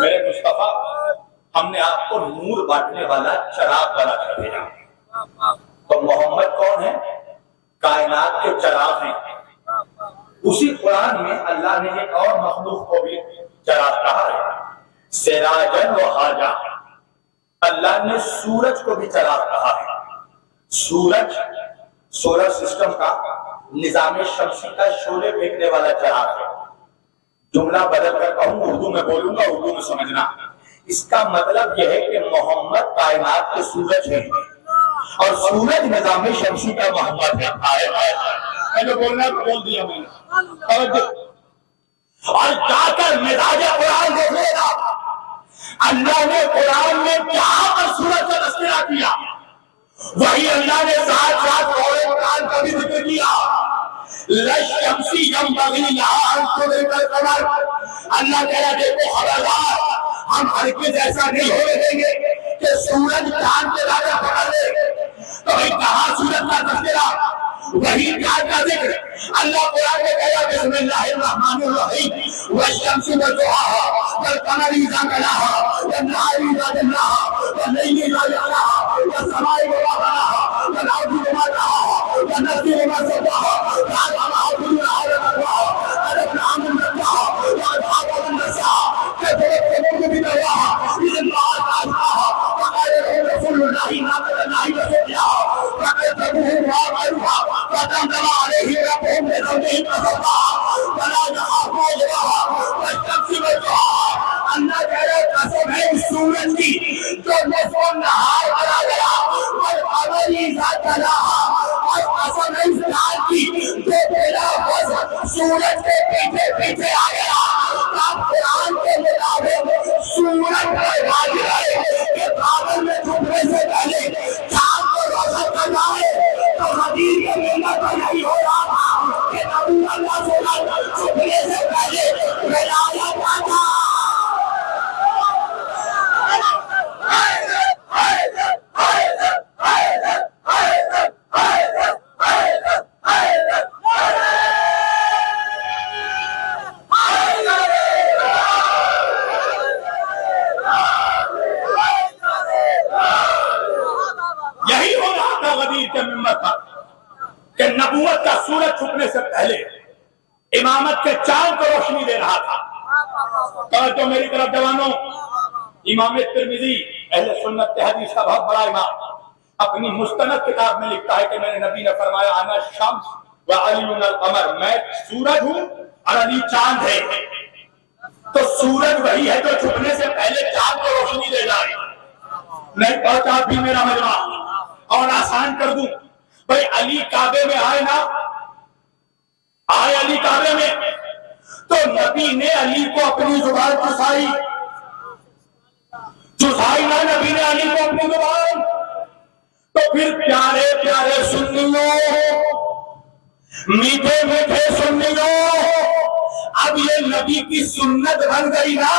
میرے مصطفیٰ، ہم نے آپ کو نور بانٹنے والا چراغ بنا کر بھیجا، تو محمد کون ہے؟ کائنات کے چراغ ہیں۔ اسی قرآن میں اللہ نے ایک اور مخلوق کو بھی چراغ کہا ہے، سراجن و حاجا، اللہ نے سورج کو بھی چراغ کہا ہے۔ سورج سولر سسٹم کا، نظام شمسی کا شعلے پھینکنے والا چراغ ہے۔ جملہ بدل کر کہوں، اردو میں بولوں گا، اردو میں سمجھنا، اس کا مطلب یہ ہے کہ محمد کائنات کے سورج ہیں اور سورج نظام شمسی کا محمد ہے۔ میں جو بولنا ہے بول دیا میں نے، اور جا کر مزاج قرآن دیکھ لے گا، اللہ نے قرآن میں کہاں پر سورج کا تذکرہ کیا، وہی اللہ نے ساتھ ساتھ قرآن کا بھی ذکر کیا۔ لَلشَّمْسِ يَنبَغِي لَهَا أَن تُدْرِكَ الْقَمَرَ، اللہ کہہ رہا دیکھو خبردار، ہم ہرگز ایسا نہیں ہونے دیں گے کہ سورج چاند کے راجہ پکڑ لے۔ تو بھائی کہاں سورج کا تذکرہ، وہی چاند کا ذکر۔ اللہ قرآن میں کہہ رہا بسم اللہ الرحمن الرحیم، وَالشَّمْسِ وَضُحَاهَا وَالْقَمَرِ إِذَا تَلَاهَا وَالنَّهَارِ إِذَا جَلَّاهَا وَاللَّيْلِ إِذَا يَغْشَاهَا وَالسَّمَاءِ وَمَا بَنَاهَا وَالْأَرْضِ وَمَا طَحَاهَا وَالنَّفْسِ وَمَا سَوَّاهَا فَأَلْهَمَهَا فُجُورَهَا وَتَقْوَاهَا قَدْ أَفْلَحَ مَن زَكَّاهَا وَقَدْ خَابَ مَن دَسَّاهَا كَذَّبَتْ ثَمُودُ بِطَغْوَاهَا إِذِ انبَعَثَ أَشْقَاهَا فَقَالَ لَهُمْ رَسُولُ اللَّهِ نَاقَةَ اللَّهِ وَسُقْيَاهَا فَكَذَّبُوهُ فَعَقَرُوهَا فَدَمْدَمَ عَلَيْهِمْ رَبُّهُم بِذَنبِهِمْ فَسَوَّاهَا فَلَا يَخَافُ عُقْبَاهَا وَالشَّمْسِ وَضُحَاهَا۔ اللہ کہہ رہے قسم ہے اس سورج کی جو نصف النہار بنا گیا، والقمر اذا تلاها، اور قسم ہے اس چاند کی جو بلا وجہ سورج کے پیچھے پیچھے آ گیا۔ آپ قرآن کے مطابق سورج کا واجب ہے کہ بادل میں چھپنے سے پہلے چاند کو روشن کرنا ہے، تو حدیث کے ممبر پر یہی ہو رہا تھا کہ نبی اللہ صلی اللہ علیہ وسلم چھپنے سے پہلے ولایت پاتا۔ یہی ہو رہا تھا غدیر کے ممبر پر کہ نبوت کا سورج چھپنے سے پہلے امامت کے چاند کو روشنی دے رہا تھا۔ تو میری طرف جوانوں، امام ترمذی اہل سنت کے حدیث کا بہت بڑا امام اپنی مستند کتاب میں لکھتا ہے کہ میرے نبی نے فرمایا انا الشمس وعلی القمر، میں سورج ہوں اور علی چاند ہے۔ تو سورج وہی ہے جو چھپنے سے پہلے چاند کو روشنی دے جائے۔ نہیں پہنچا بھی میرا مجمع، اور آسان کر دوں، بھائی علی کعبے میں آئے نا، آئے علی کعبے میں، تو نبی نے علی کو اپنی زبان چسائی نہ، نبی نے علی کو اپنی زبان۔ تو پھر پیارے پیارے سنیوں، میٹھے میٹھے سنیوں، اب یہ نبی کی سنت بن گئی نا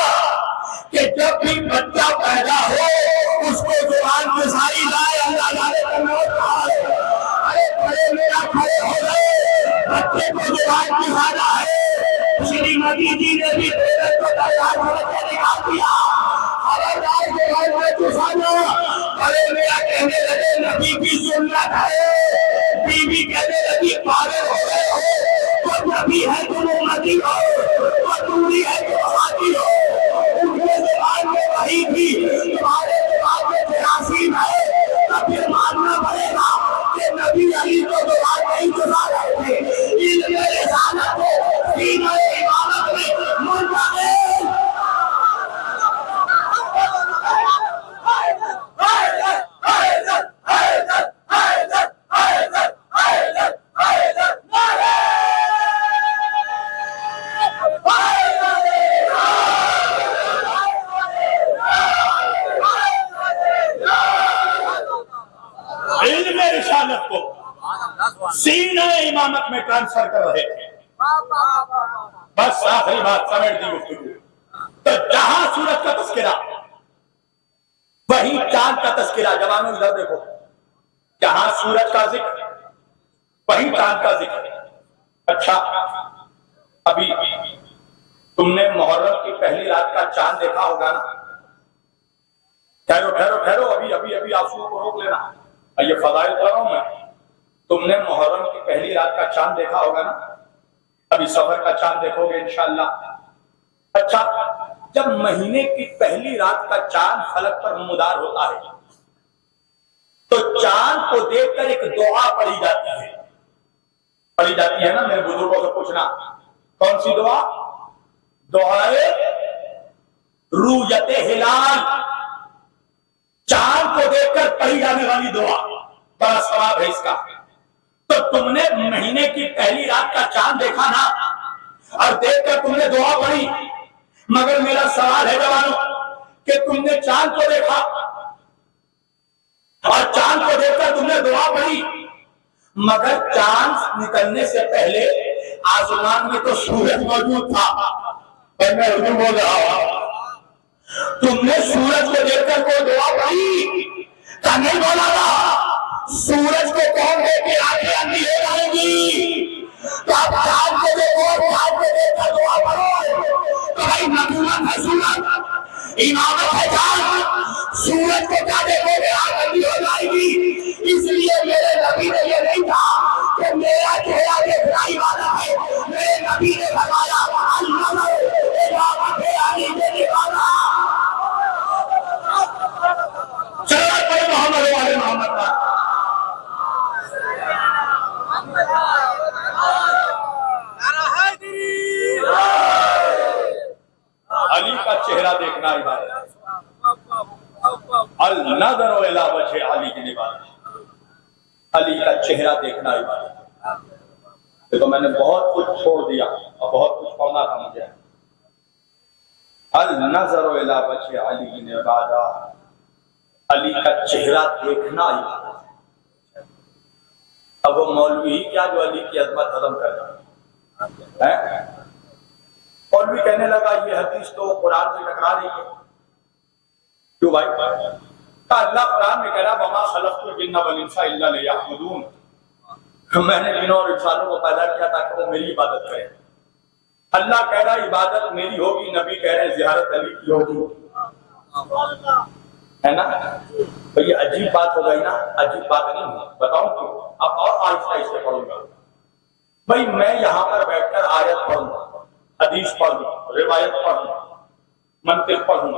کہ جب بھی بچہ پیدا ہو اس کو زبان چسائی لائے، اللہ جانے کرنا ہوتا ہے۔ ارے کھڑے میرا کھڑے ہو گئے، بچے کو زبان چسانا ہے۔ شری نبی جی نے بھی پیرت کو تیار ہو کے نکال دیا، خبردار زبان میں چسانا۔ ارے میرا کہنے لگے نبی کی سنت ہے، بی بی کہنے لگی پاگل ہو گئے ہو، تو نبی ہے تم امتی ہو، تو دوری ہے تو حاجی ہو۔ ان کے زبان میں وہی تھی، تمہارے زبان میں جراثیم ہے، تو پھر ماننا پڑے گا کہ نبی علی کو زبان نہیں چسا رہے تھے۔ علم رسالت کو سینہ امامت میں منتقل رسالت کو سینہ امامت میں ٹرانسفر کر رہے تھے. بس آخری بات سمیٹ دی گفتگو. تو جہاں سورج کا تذکرہ وہی چاند کا تذکرہ. جوانوں ادھر دیکھو, جہاں سورج کا ذکر وہی چاند کا ذکر. اچھا, ابھی تم نے محرم کی پہلی رات کا چاند دیکھا ہوگا نا؟ ٹھہرو ٹھہرو ٹھہرو, ابھی آنسوؤں کو روک لینا, یہ فضائل کر رہا ہوں میں. تم نے محرم کی پہلی رات کا چاند دیکھا ہوگا نا؟ ابھی سفر کا چاند دیکھو گے انشاءاللہ. اچھا, جب مہینے کی پہلی رات کا چاند فلک پر نمودار ہوتا ہے تو چاند کو دیکھ کر ایک دعا پڑھی جاتی ہے نا. میرے بزرگوں سے پوچھنا, کون سی دعا؟ دعائے رؤیت ہلال, چاند کو دیکھ کر پڑھی جانے والی دعا. بڑا ثواب ہے اس کا. تو تم نے مہینے کی پہلی رات کا چاند دیکھا نا, اور دیکھ کر تم نے دعا پڑھی. مگر میرا سوال ہے جوانوں کہ تم نے چاند کو دیکھا اور چاند کو دیکھ کر تم نے دعا پڑھی, مگر چاند نکلنے سے پہلے آسمان میں تو سورج موجود تھا. میں اردو بول رہا ہوں. تم نے سورج کو دیکھ کر کوئی دعا پڑھی کیا نہیں بولا تھا؟ سورج کو کون دے کے آنکھیں اندھی ہو جائے گی؟ تو آپ چاند کو دیکھو, چاند کو دیکھ کر دعا پڑھو. تو بھائی نبوت ہے سورج, امامت ہے چاند. سورج کو کیا دیکھو گے آنکھ اندھی ہو جائے گی. اس لیے میرے نبی نے یہ نہیں کہا کہ میرا چہرہ دیکھنا ہی والا ہے. میرے نبی نے فرمایا امامت ہے علی دینے والا. چلو پڑھو محمد والے محمد کا. علی کا چہرہ دیکھنا عبادت ہے. النظر الی وجہ علی کی عبادت. علی کا چہرہ دیکھنا عبادت ہے. دیکھو میں نے بہت کچھ چھوڑ دیا اور بہت کچھ پڑھنا تھا مجھے. النظر الی وجہ علی کی عبادت, علی کا چہرہ دیکھنا عبادت ہے. اب وہ مولوی کیا جو علی کی عظمت ختم کر رہا ہے. مولوی کہنے لگا یہ حدیث تو قرآن سے ٹکرا رہی ہے. کیوں بھائی؟ کہ اللہ قرآن میں کہہ رہا وما خلقت الجن والانس الا لیعبدون. میں نے جنوں اور انسانوں کو پیدا کیا تاکہ وہ میری عبادت کریں. اللہ کہہ رہا عبادت میری ہوگی, نبی کہہ رہے زیارت علی کی ہوگی, ہے نا؟ تو یہ عجیب بات ہو گئی نا. عجیب بات نہیں ہے, بتاؤں کیوں؟ اب اور آہستہ آہستہ پڑھوں گا. بھائی میں یہاں پر بیٹھ کر آیت پڑھوں گا, حدیث پڑھوں, روایت پڑھوں, منطق پڑھوں,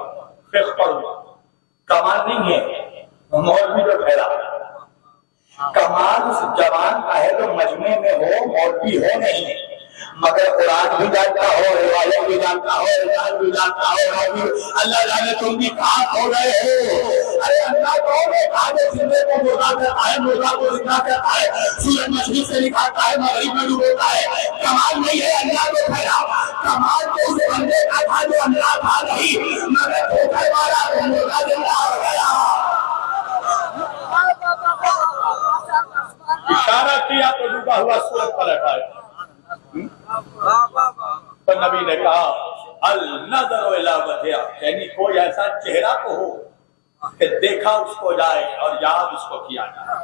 فقہ پڑھوں. کمال نہیں ہے مولوی جو ٹھہرا, کمال اس جوان کا ہے جو مجمع میں ہو, مولوی ہو نہیں, مگر قرآن بھی جانتا ہو, روایت بھی جانتا ہو, رجال بھی جانتا ہو. اللہ جانے تم بھی کہاں ہو رہے ہو. ارے اللہ کون ہے کھانے زندے کو مردہ کرتا ہے, مردہ کو زندہ کرتا ہے, سورج مشرق سے نکالتا ہے, مغرب میں ڈوبوتا ہے. کمال نہیں ہے اللہ کو ٹھہرا. کمال تو اس بندے کا تھا جو اللہ تھا نہیں, مگر دھوکے والا تو مردہ زندہ ہو گیا. اشارہ کیا تو ڈوبا ہوا سورج پلٹ آیا. تو نبی نے کہا النظر الی وجہ, یعنی کوئی ایسا چہرہ تو ہو کہ دیکھا اس کو جائے اور یاد اس کو کیا جائے.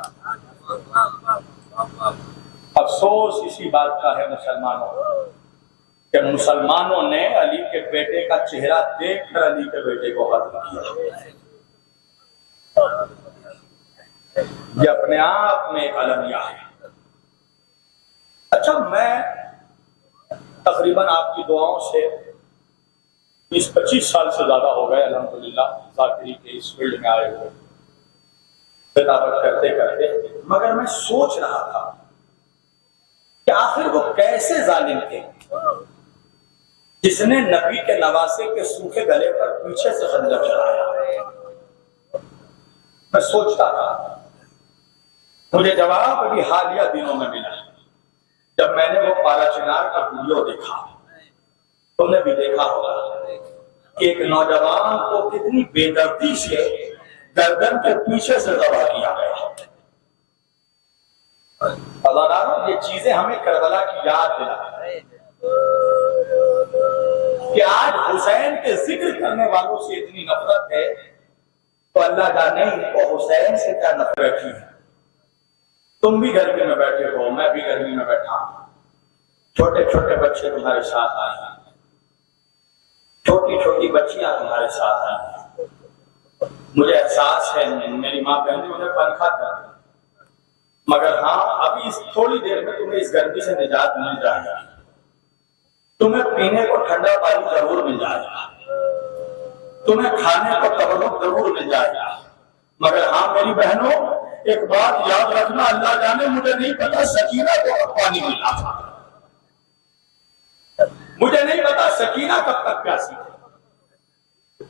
افسوس اسی بات کا ہے مسلمانوں کہ مسلمانوں نے علی کے بیٹے کا چہرہ دیکھ کر علی کے بیٹے کو ختم کیا. یہ اپنے آپ میں ایک المیہ ہے. اچھا, میں تقریباً آپ کی دعاؤں سے 20-25 سال سے زیادہ ہو گئے الحمدللہ ذاکری کے اس فیلڈ میں آئے ہوئے, خطابت کرتے کرتے. مگر میں سوچ رہا تھا کہ آخر وہ کیسے ظالم تھے جس نے نبی کے نواسے کے سوکھے گلے پر پیچھے سے خنجر چلایا. میں سوچتا تھا, مجھے جواب ابھی حالیہ دنوں میں ملا جب میں نے وہ پارا چنار کا ویڈیو دیکھا. تم نے بھی دیکھا ہوگا کہ ایک نوجوان کو کتنی بے دردی سے گردن کے پیچھے سے ذبح کیا گیا. یہ چیزیں ہمیں کربلا کی یاد دلاتی کہ آج حسین کے ذکر کرنے والوں سے اتنی نفرت ہے تو اللہ جانے ان کو حسین سے کیا نفرت کی ہے۔ تم بھی گرمی میں بیٹھے ہو، میں بھی گرمی میں بیٹھا ہوں، چھوٹے چھوٹے بچے تمہارے ساتھ آئے ہیں، چھوٹی چھوٹی بچیاں تمہارے ساتھ آئی ہیں۔ مجھے احساس ہے میری ماں بہنیں مجھے پنکھا کر رہی، مگر ہاں ابھی اس تھوڑی دیر میں تمہیں اس گرمی سے نجات مل جائے گا، تمہیں پینے کو ٹھنڈا پانی ضرور مل جائے گا، تمہیں کھانے کو تبرک ضرور مل جائے گا، مگر ہاں میری بہنوں ایک بات یاد رکھنا، اللہ جانے مجھے نہیں پتا سکینہ کو کب پانی ملا تھا، مجھے نہیں پتا سکینہ کب تک پیاسی تھی،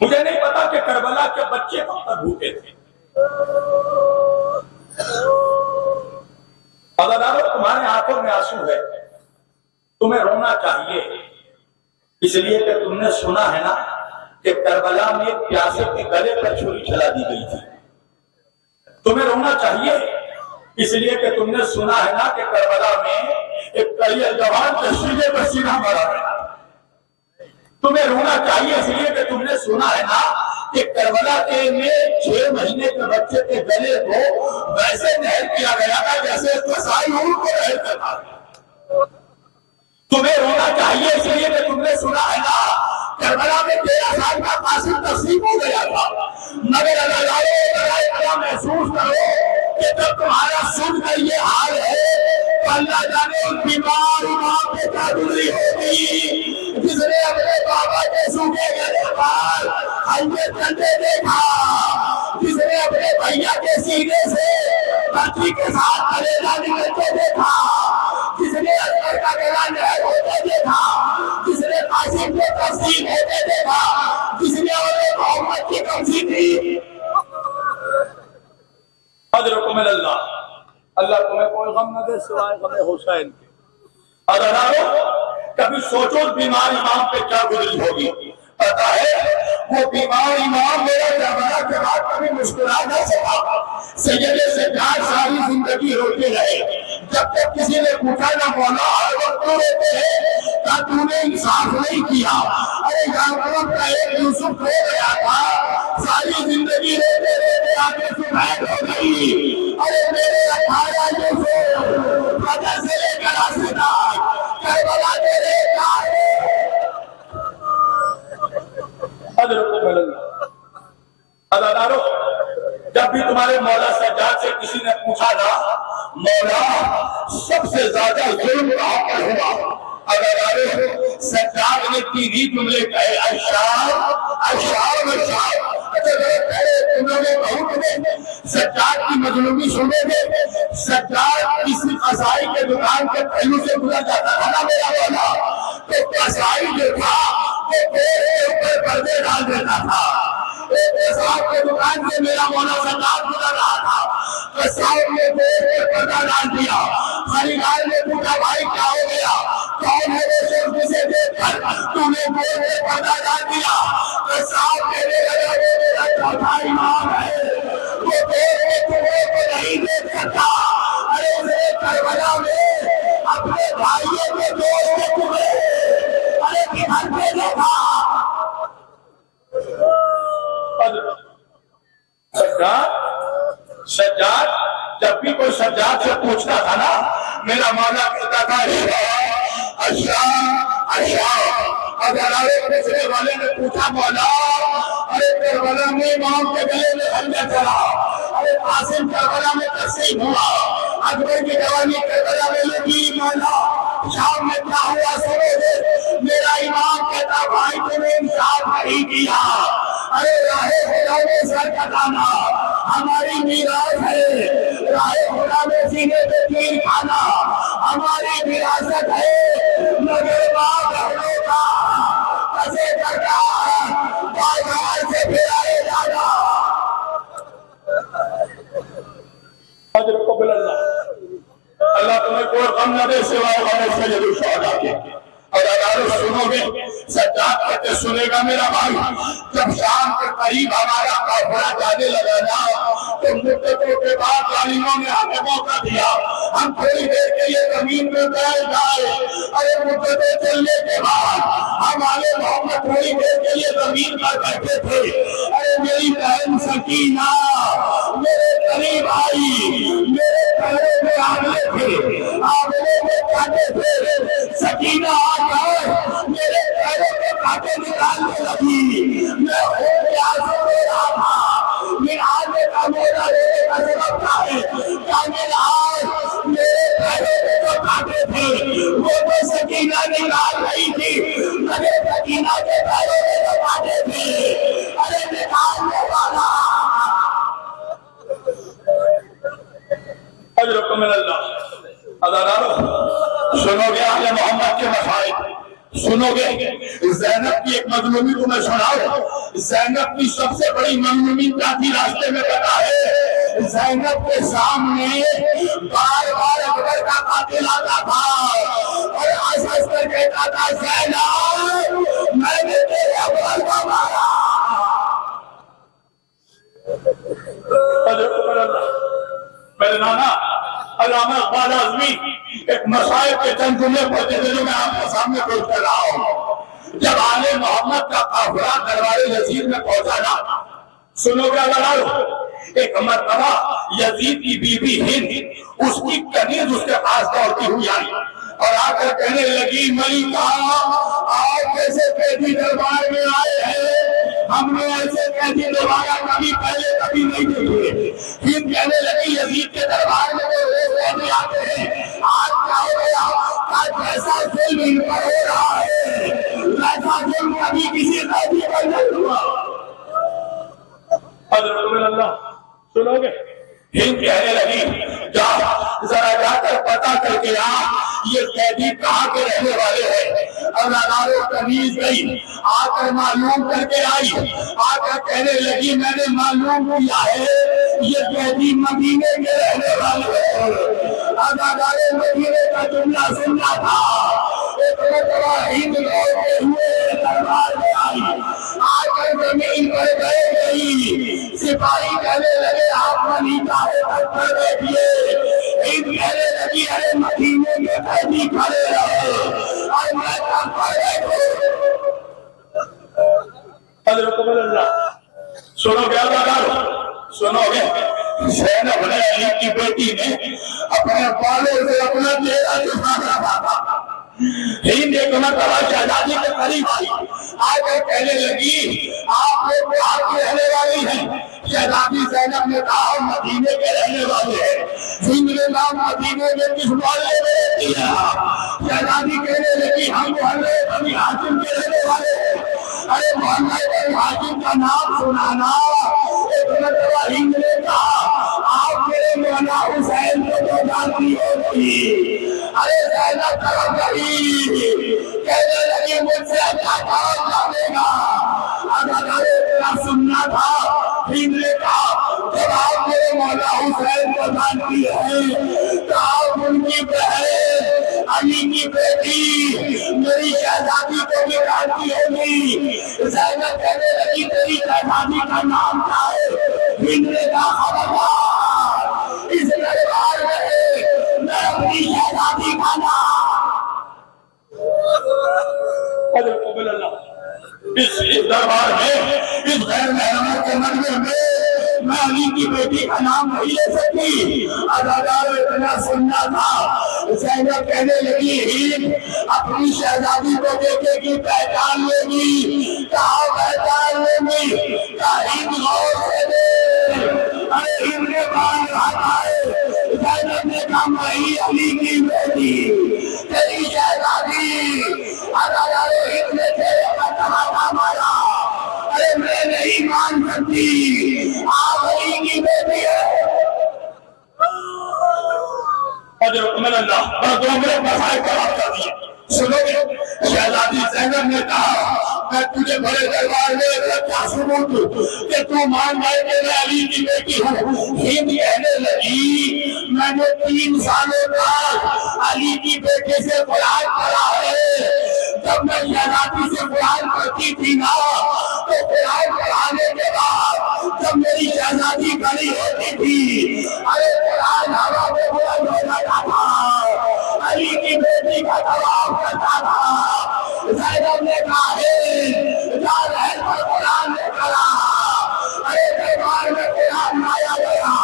مجھے نہیں پتا کہ کربلا کے بچے کب تک بھوکے تھے۔ عزیزانو تمہارے آنکھوں میں آنسو ہے، تمہیں رونا چاہیے، اس لیے کہ تم نے سنا ہے نا کہ کربلا میں پیاسے کے گلے پر چھری چلا دی گئی تھی۔ تمہیں رونا چاہیے اس لیے کہ تم نے سنا ہے نا کہ کربلا میں ایک کلیہ جوان کے سینے پر سینہ مارا گیا۔ تمہیں رونا چاہیے اس لیے کہ تم نے سنا ہے نا کہ کربلا کے میں 6 مہینے کے بچے کے گلے کو ویسے نہر کیا گیا تھا جیسے قصائی اونٹ کو نہر کرتا ہے۔ تمہیں رونا چاہیے اس لیے کہ تم نے سنا ہے نا کربلا میں 13 سال کا قاسم تقسیم ہو گیا تھا، مگر اللہ محسوس کرو کہ جب تمہارا سن کر یہ حال ہے تو اللہ جانے ان بیمار امام پہ کیا گزری ہوگی جس نے اپنے بابا کے سوکھے گلے پر حلوے چلتے دیکھا، جس نے اپنے بھیا کے سینے سے بچی کے ساتھ کلیجہ نکلتے دیکھا، جس نے اکبر کا گلا نہر ہوتے دیکھا، جس نے قاسم کو تقسیم ہوتے دیکھا، جس نے محمد کی تقسیم دی۔ اجرکم اللہ، اللہ تمہیں کوئی غم نہ دے سوائے غم حسین کے۔ اگر کبھی سوچو بیمار امام پہ کیا گزری ہوگی، پتا ہے وہ بیمار امام میرا کربلا کے بعد کبھی مسکرا نہ سکا۔ سید سجاد ساری زندگی روتے رہے، جب تک کسی نے پوچھا نہ مولا ہر وقت تو روتے ہیں کہ تو نے انصاف نہیں کیا۔ ارے یعقوب کا ایک یوسف کھو گیا تھا، ساری زندگی روتے روتے آگے سفید ہو گئی۔ ارے میرے 18 یوسف بدر سے لے کر آسے تک کربلا تیرے ادادارو، جب بھی تمہارے مولا سجاد سے کسی نے پوچھا نا مولا سب سے زیادہ ظلم کہاں پر ہوا، ادادارو سجاد نے 3 ہی جملے کہے، اشام اشام اشام۔ اچھا تم لوگ بہت میں سجاد کی مظلومی سنو گے، سجاد کسی قصائی کے دکان کے پہلو سے گزر جاتا تھا نا میرا مولا، تو قصائی جو تھا وہ پیر کے اوپر پردے ڈال دیتا تھا۔ ایک قصاب کے دکان سے میرا مولا سجاد گزر رہا تھا، قصاب نے پیر کے پردہ ڈال دیا، خریدار نے پوچھا بھائی کیا ہو گیا، کون ہے وہ شخص جسے دیکھ کر تو نے پیر کے پردہ ڈال دیا؟ قصاب کہنے لگا وہ میرا چوتھا امام ہے، وہ پیر کے ٹکڑے کو نہیں دیکھ سکتا۔ ارے اسے کربلا میں اپنے بھائیوں کے دوست کے ٹکڑے ارے گھر پہ دیکھا۔ سجاد جب بھی کوئی سجاد سے پوچھتا تھا نا میرا مولا کہتا تھا اگر پوچھنے والے نے پوچھا مولا ارے کربلا میں امام کے گلے میں حملہ چلا، ارے قاسم کربلا میں تقسیم ہوا، اکبر کی جوانی کربلا میں لگی، مولا شام میں کیا ہوا سنو گے، میرا امام کہتا بھائی تم نے انصاف نہیں کیا۔ ارے راہ خدا میں سر کٹانا ہماری میراث ہے، راہ خدا میں سینے پہ تیر کھانا ہماری وراثت ہے، مگر باپ بہنوں کا کسے کرنا بازار سے پھرائے جانا۔ اجر قبل اللہ تمہیں کوئی غم نہ دے سوائے غم سید الشہداء کے۔ اور اگر سنو گے سجاد کہتے سنے گا میرا بھائی، جب شام کے قریب ہمارا قافلہ جانے لگا نا تو مدتوں کے بعد ظالموں نے ہمیں موقع دیا ہم تھوڑی دیر کے لیے زمین میں بیٹھ جائے. ارے مدتیں چلنے کے بعد ہمارے محمد تھوڑی دیر کے لیے زمین پر بیٹھے تھے. ارے میری بہن سکینہ میرے قریب آئی, میرے پیروں میں آگے تھے, آگے میں کاٹے تھے. سکینہ آ کر میرے پیروں میں کاٹے نکالنے لگی. میں ہو کے آنسو دے رہا تھا. میرے آنے کا میرا رونے کا سبب کیا ہے؟ کیا میرا آج میرے پیروں میں جو کاٹے تھے وہ تو سکینہ نکال رہی تھی. میرے سکینہ کے پیروں میں جو کاٹے تھے ارے نکالنے والا اجرکم من اللہ. ادارو سنو گے آل محمد کے مسائل, سنو گے زینب کی ایک مظلومی تمہیں سناؤ. زینب کی سب سے بڑی مظلومی کیا تھی راستے میں پتا ہے؟ زینب کے سامنے بار بار اکبر کا قاتل آتا تھا اور ہنس ہنس کر کہتا تھا زینب میں نے تیرے اکبر کو مارا. میرے نانا علامہ اقبال اعظمی ایک مسائل کے چند جملے پڑھتے تھے جو میں آپ کے سامنے پیش کر رہا ہوں. جب آل محمد کا قافلہ دربار یزید میں پہنچا نا, سنو گے اگر ایک مرتبہ یزید کی بی بی ہند اس کی کنیز اس کے پاس دوڑتی ہوئی آئی اور آ کر کہنے لگی ملکہ آپ کیسے قیدی دربار میں آئے ہیں؟ ہم نے ایسے قیدی دوبارہ کبھی پہلے کبھی نہیں دیکھے. ہند کہنے لگی یزید کے دربار میں وہ روز قیدی آتے ہیں, آج کیا ہو گیا؟ آج جیسا ظلم ان پر ہو رہا ہے ویسا ظلم کبھی کسی قیدی پر نہیں ہوا. حضرت اللہ سنو گے ہند کہنے لگی جا ذرا جا کر پتا کر کے آ یہ قیدی کہاں کے رہنے والے ہیں. اداروں کنیز گئی, آ کر معلوم کر کے آئی, آ کر کہنے لگی میں نے معلوم کیا ہے یہ قیدی مدینے کے رہنے والے ہیں. ادارے مدینے کا جملہ سننا تھا. ایک مرتبہ ہند لوٹتے ہوئے دربار میں آئی, آ کر زمین پر بیٹھ گئی. سپاہی کہنے لگے آپ ملیکہ ہے پتھر بیٹھیے. ہند کہنے لگی ارے مدینے میں قیدی کھڑے رہے اور میں کب پر بیٹھوں. حضرت اللہ سنو گے سنو گے زینب نے علی کی بیٹی نے اپنے بالوں سے اپنا چہرہ چھپا رکھا تھا. ہند ایک مرتبہ شہزادی کے قریب آئی, آ کر کہنے لگی آپ لوگ بہار کی رہنے والی ہیں. شہزادی زینب نے کہا مدینے کے رہنے والے ہیں. ہند نے نام مدینے میں کس محلے میں رہتی ہے؟ شہزادی کہنے لگی ہم محلے بنی ہاشم کے رہنے والے ہیں. ارے محلے بنی ہاشم کا نام سنانا. ایک مرتبہ ہند نے کہا آپ میرے مولا حسین کو تو جانتی ہوگی. ارے زینب طرف گئی کہنے لگی مجھ سے اچھا کام جانے گا. اگر اتنا سننا تھا ہند نے کہا جب آپ میرے مولا حسین کو جانتی ہے تو آپ ان کی بہن علی کی بیٹی میری شہزادی کو بھی جانتی ہوگی. زینب کہنے لگی تیری شہزادی کا نام کیا ہے؟ ہند نے کہا خبردار اس دربار میں میں اپنی شہزادی کا نام اس دربار میں اس غیر محرم کے مجمع میں میں علی کی بیٹی کا نام نہیں لے سکتی. اداروں اتنا سننا تھا. زینب کہنے لگی ہند اپنی شہزادی کو دیکھے گی پہچان لے گی. کہاں پہچان لے گی؟ کہا ہند غور سے دے. ارے ہند نے باندھ رہا ہے. زینب نے کہا میں علی کی بیٹی تیری شہزادی. اداروں ہند نے تیرے پر تماشا مارا. ارے میں نہیں مان سکتی آپ علی کی بیٹی ہے. حضرت اللہ بردوں میں مسائل جواب کر دیے. سنو گے شہزادی زینب نے کہا میں تجھے بڑے دربار میں کیا ثبوت دوں کہ تو مان جائے کہ میں علی کی بیٹی ہوں. ہند کہنے لگی میں نے 3 سالوں تک علی کی بیٹی سے قرآن پڑھا ہے. جب میں شہزادی سے قرآن پڑھتی تھی نا تو قرآن پڑھانے کے بعد جب میری شہزادی کھڑی ہوتی تھی تھی، ارے قرآن ہوا میں بلند ہو جاتا تھا، علی کی بیٹی کا طواف کرتا تھا، زینب نے کہا ہے جا رہے پر قرآن نے کہا، ارے دربار میں قرآن لایا گیا،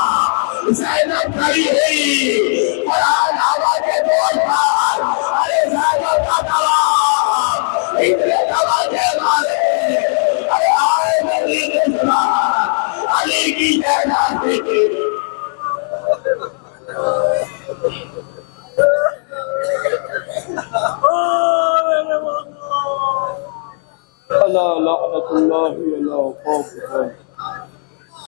زینب کھڑی ہوئی، قرآن ہوا کے دور پر، ارے زینب کا طواف، اتنے توجہ والے، ارے آئے نبی نے سنا، علی کی جائیداد دیکھی، اللہ لعنت اللہ علیہ وسلم.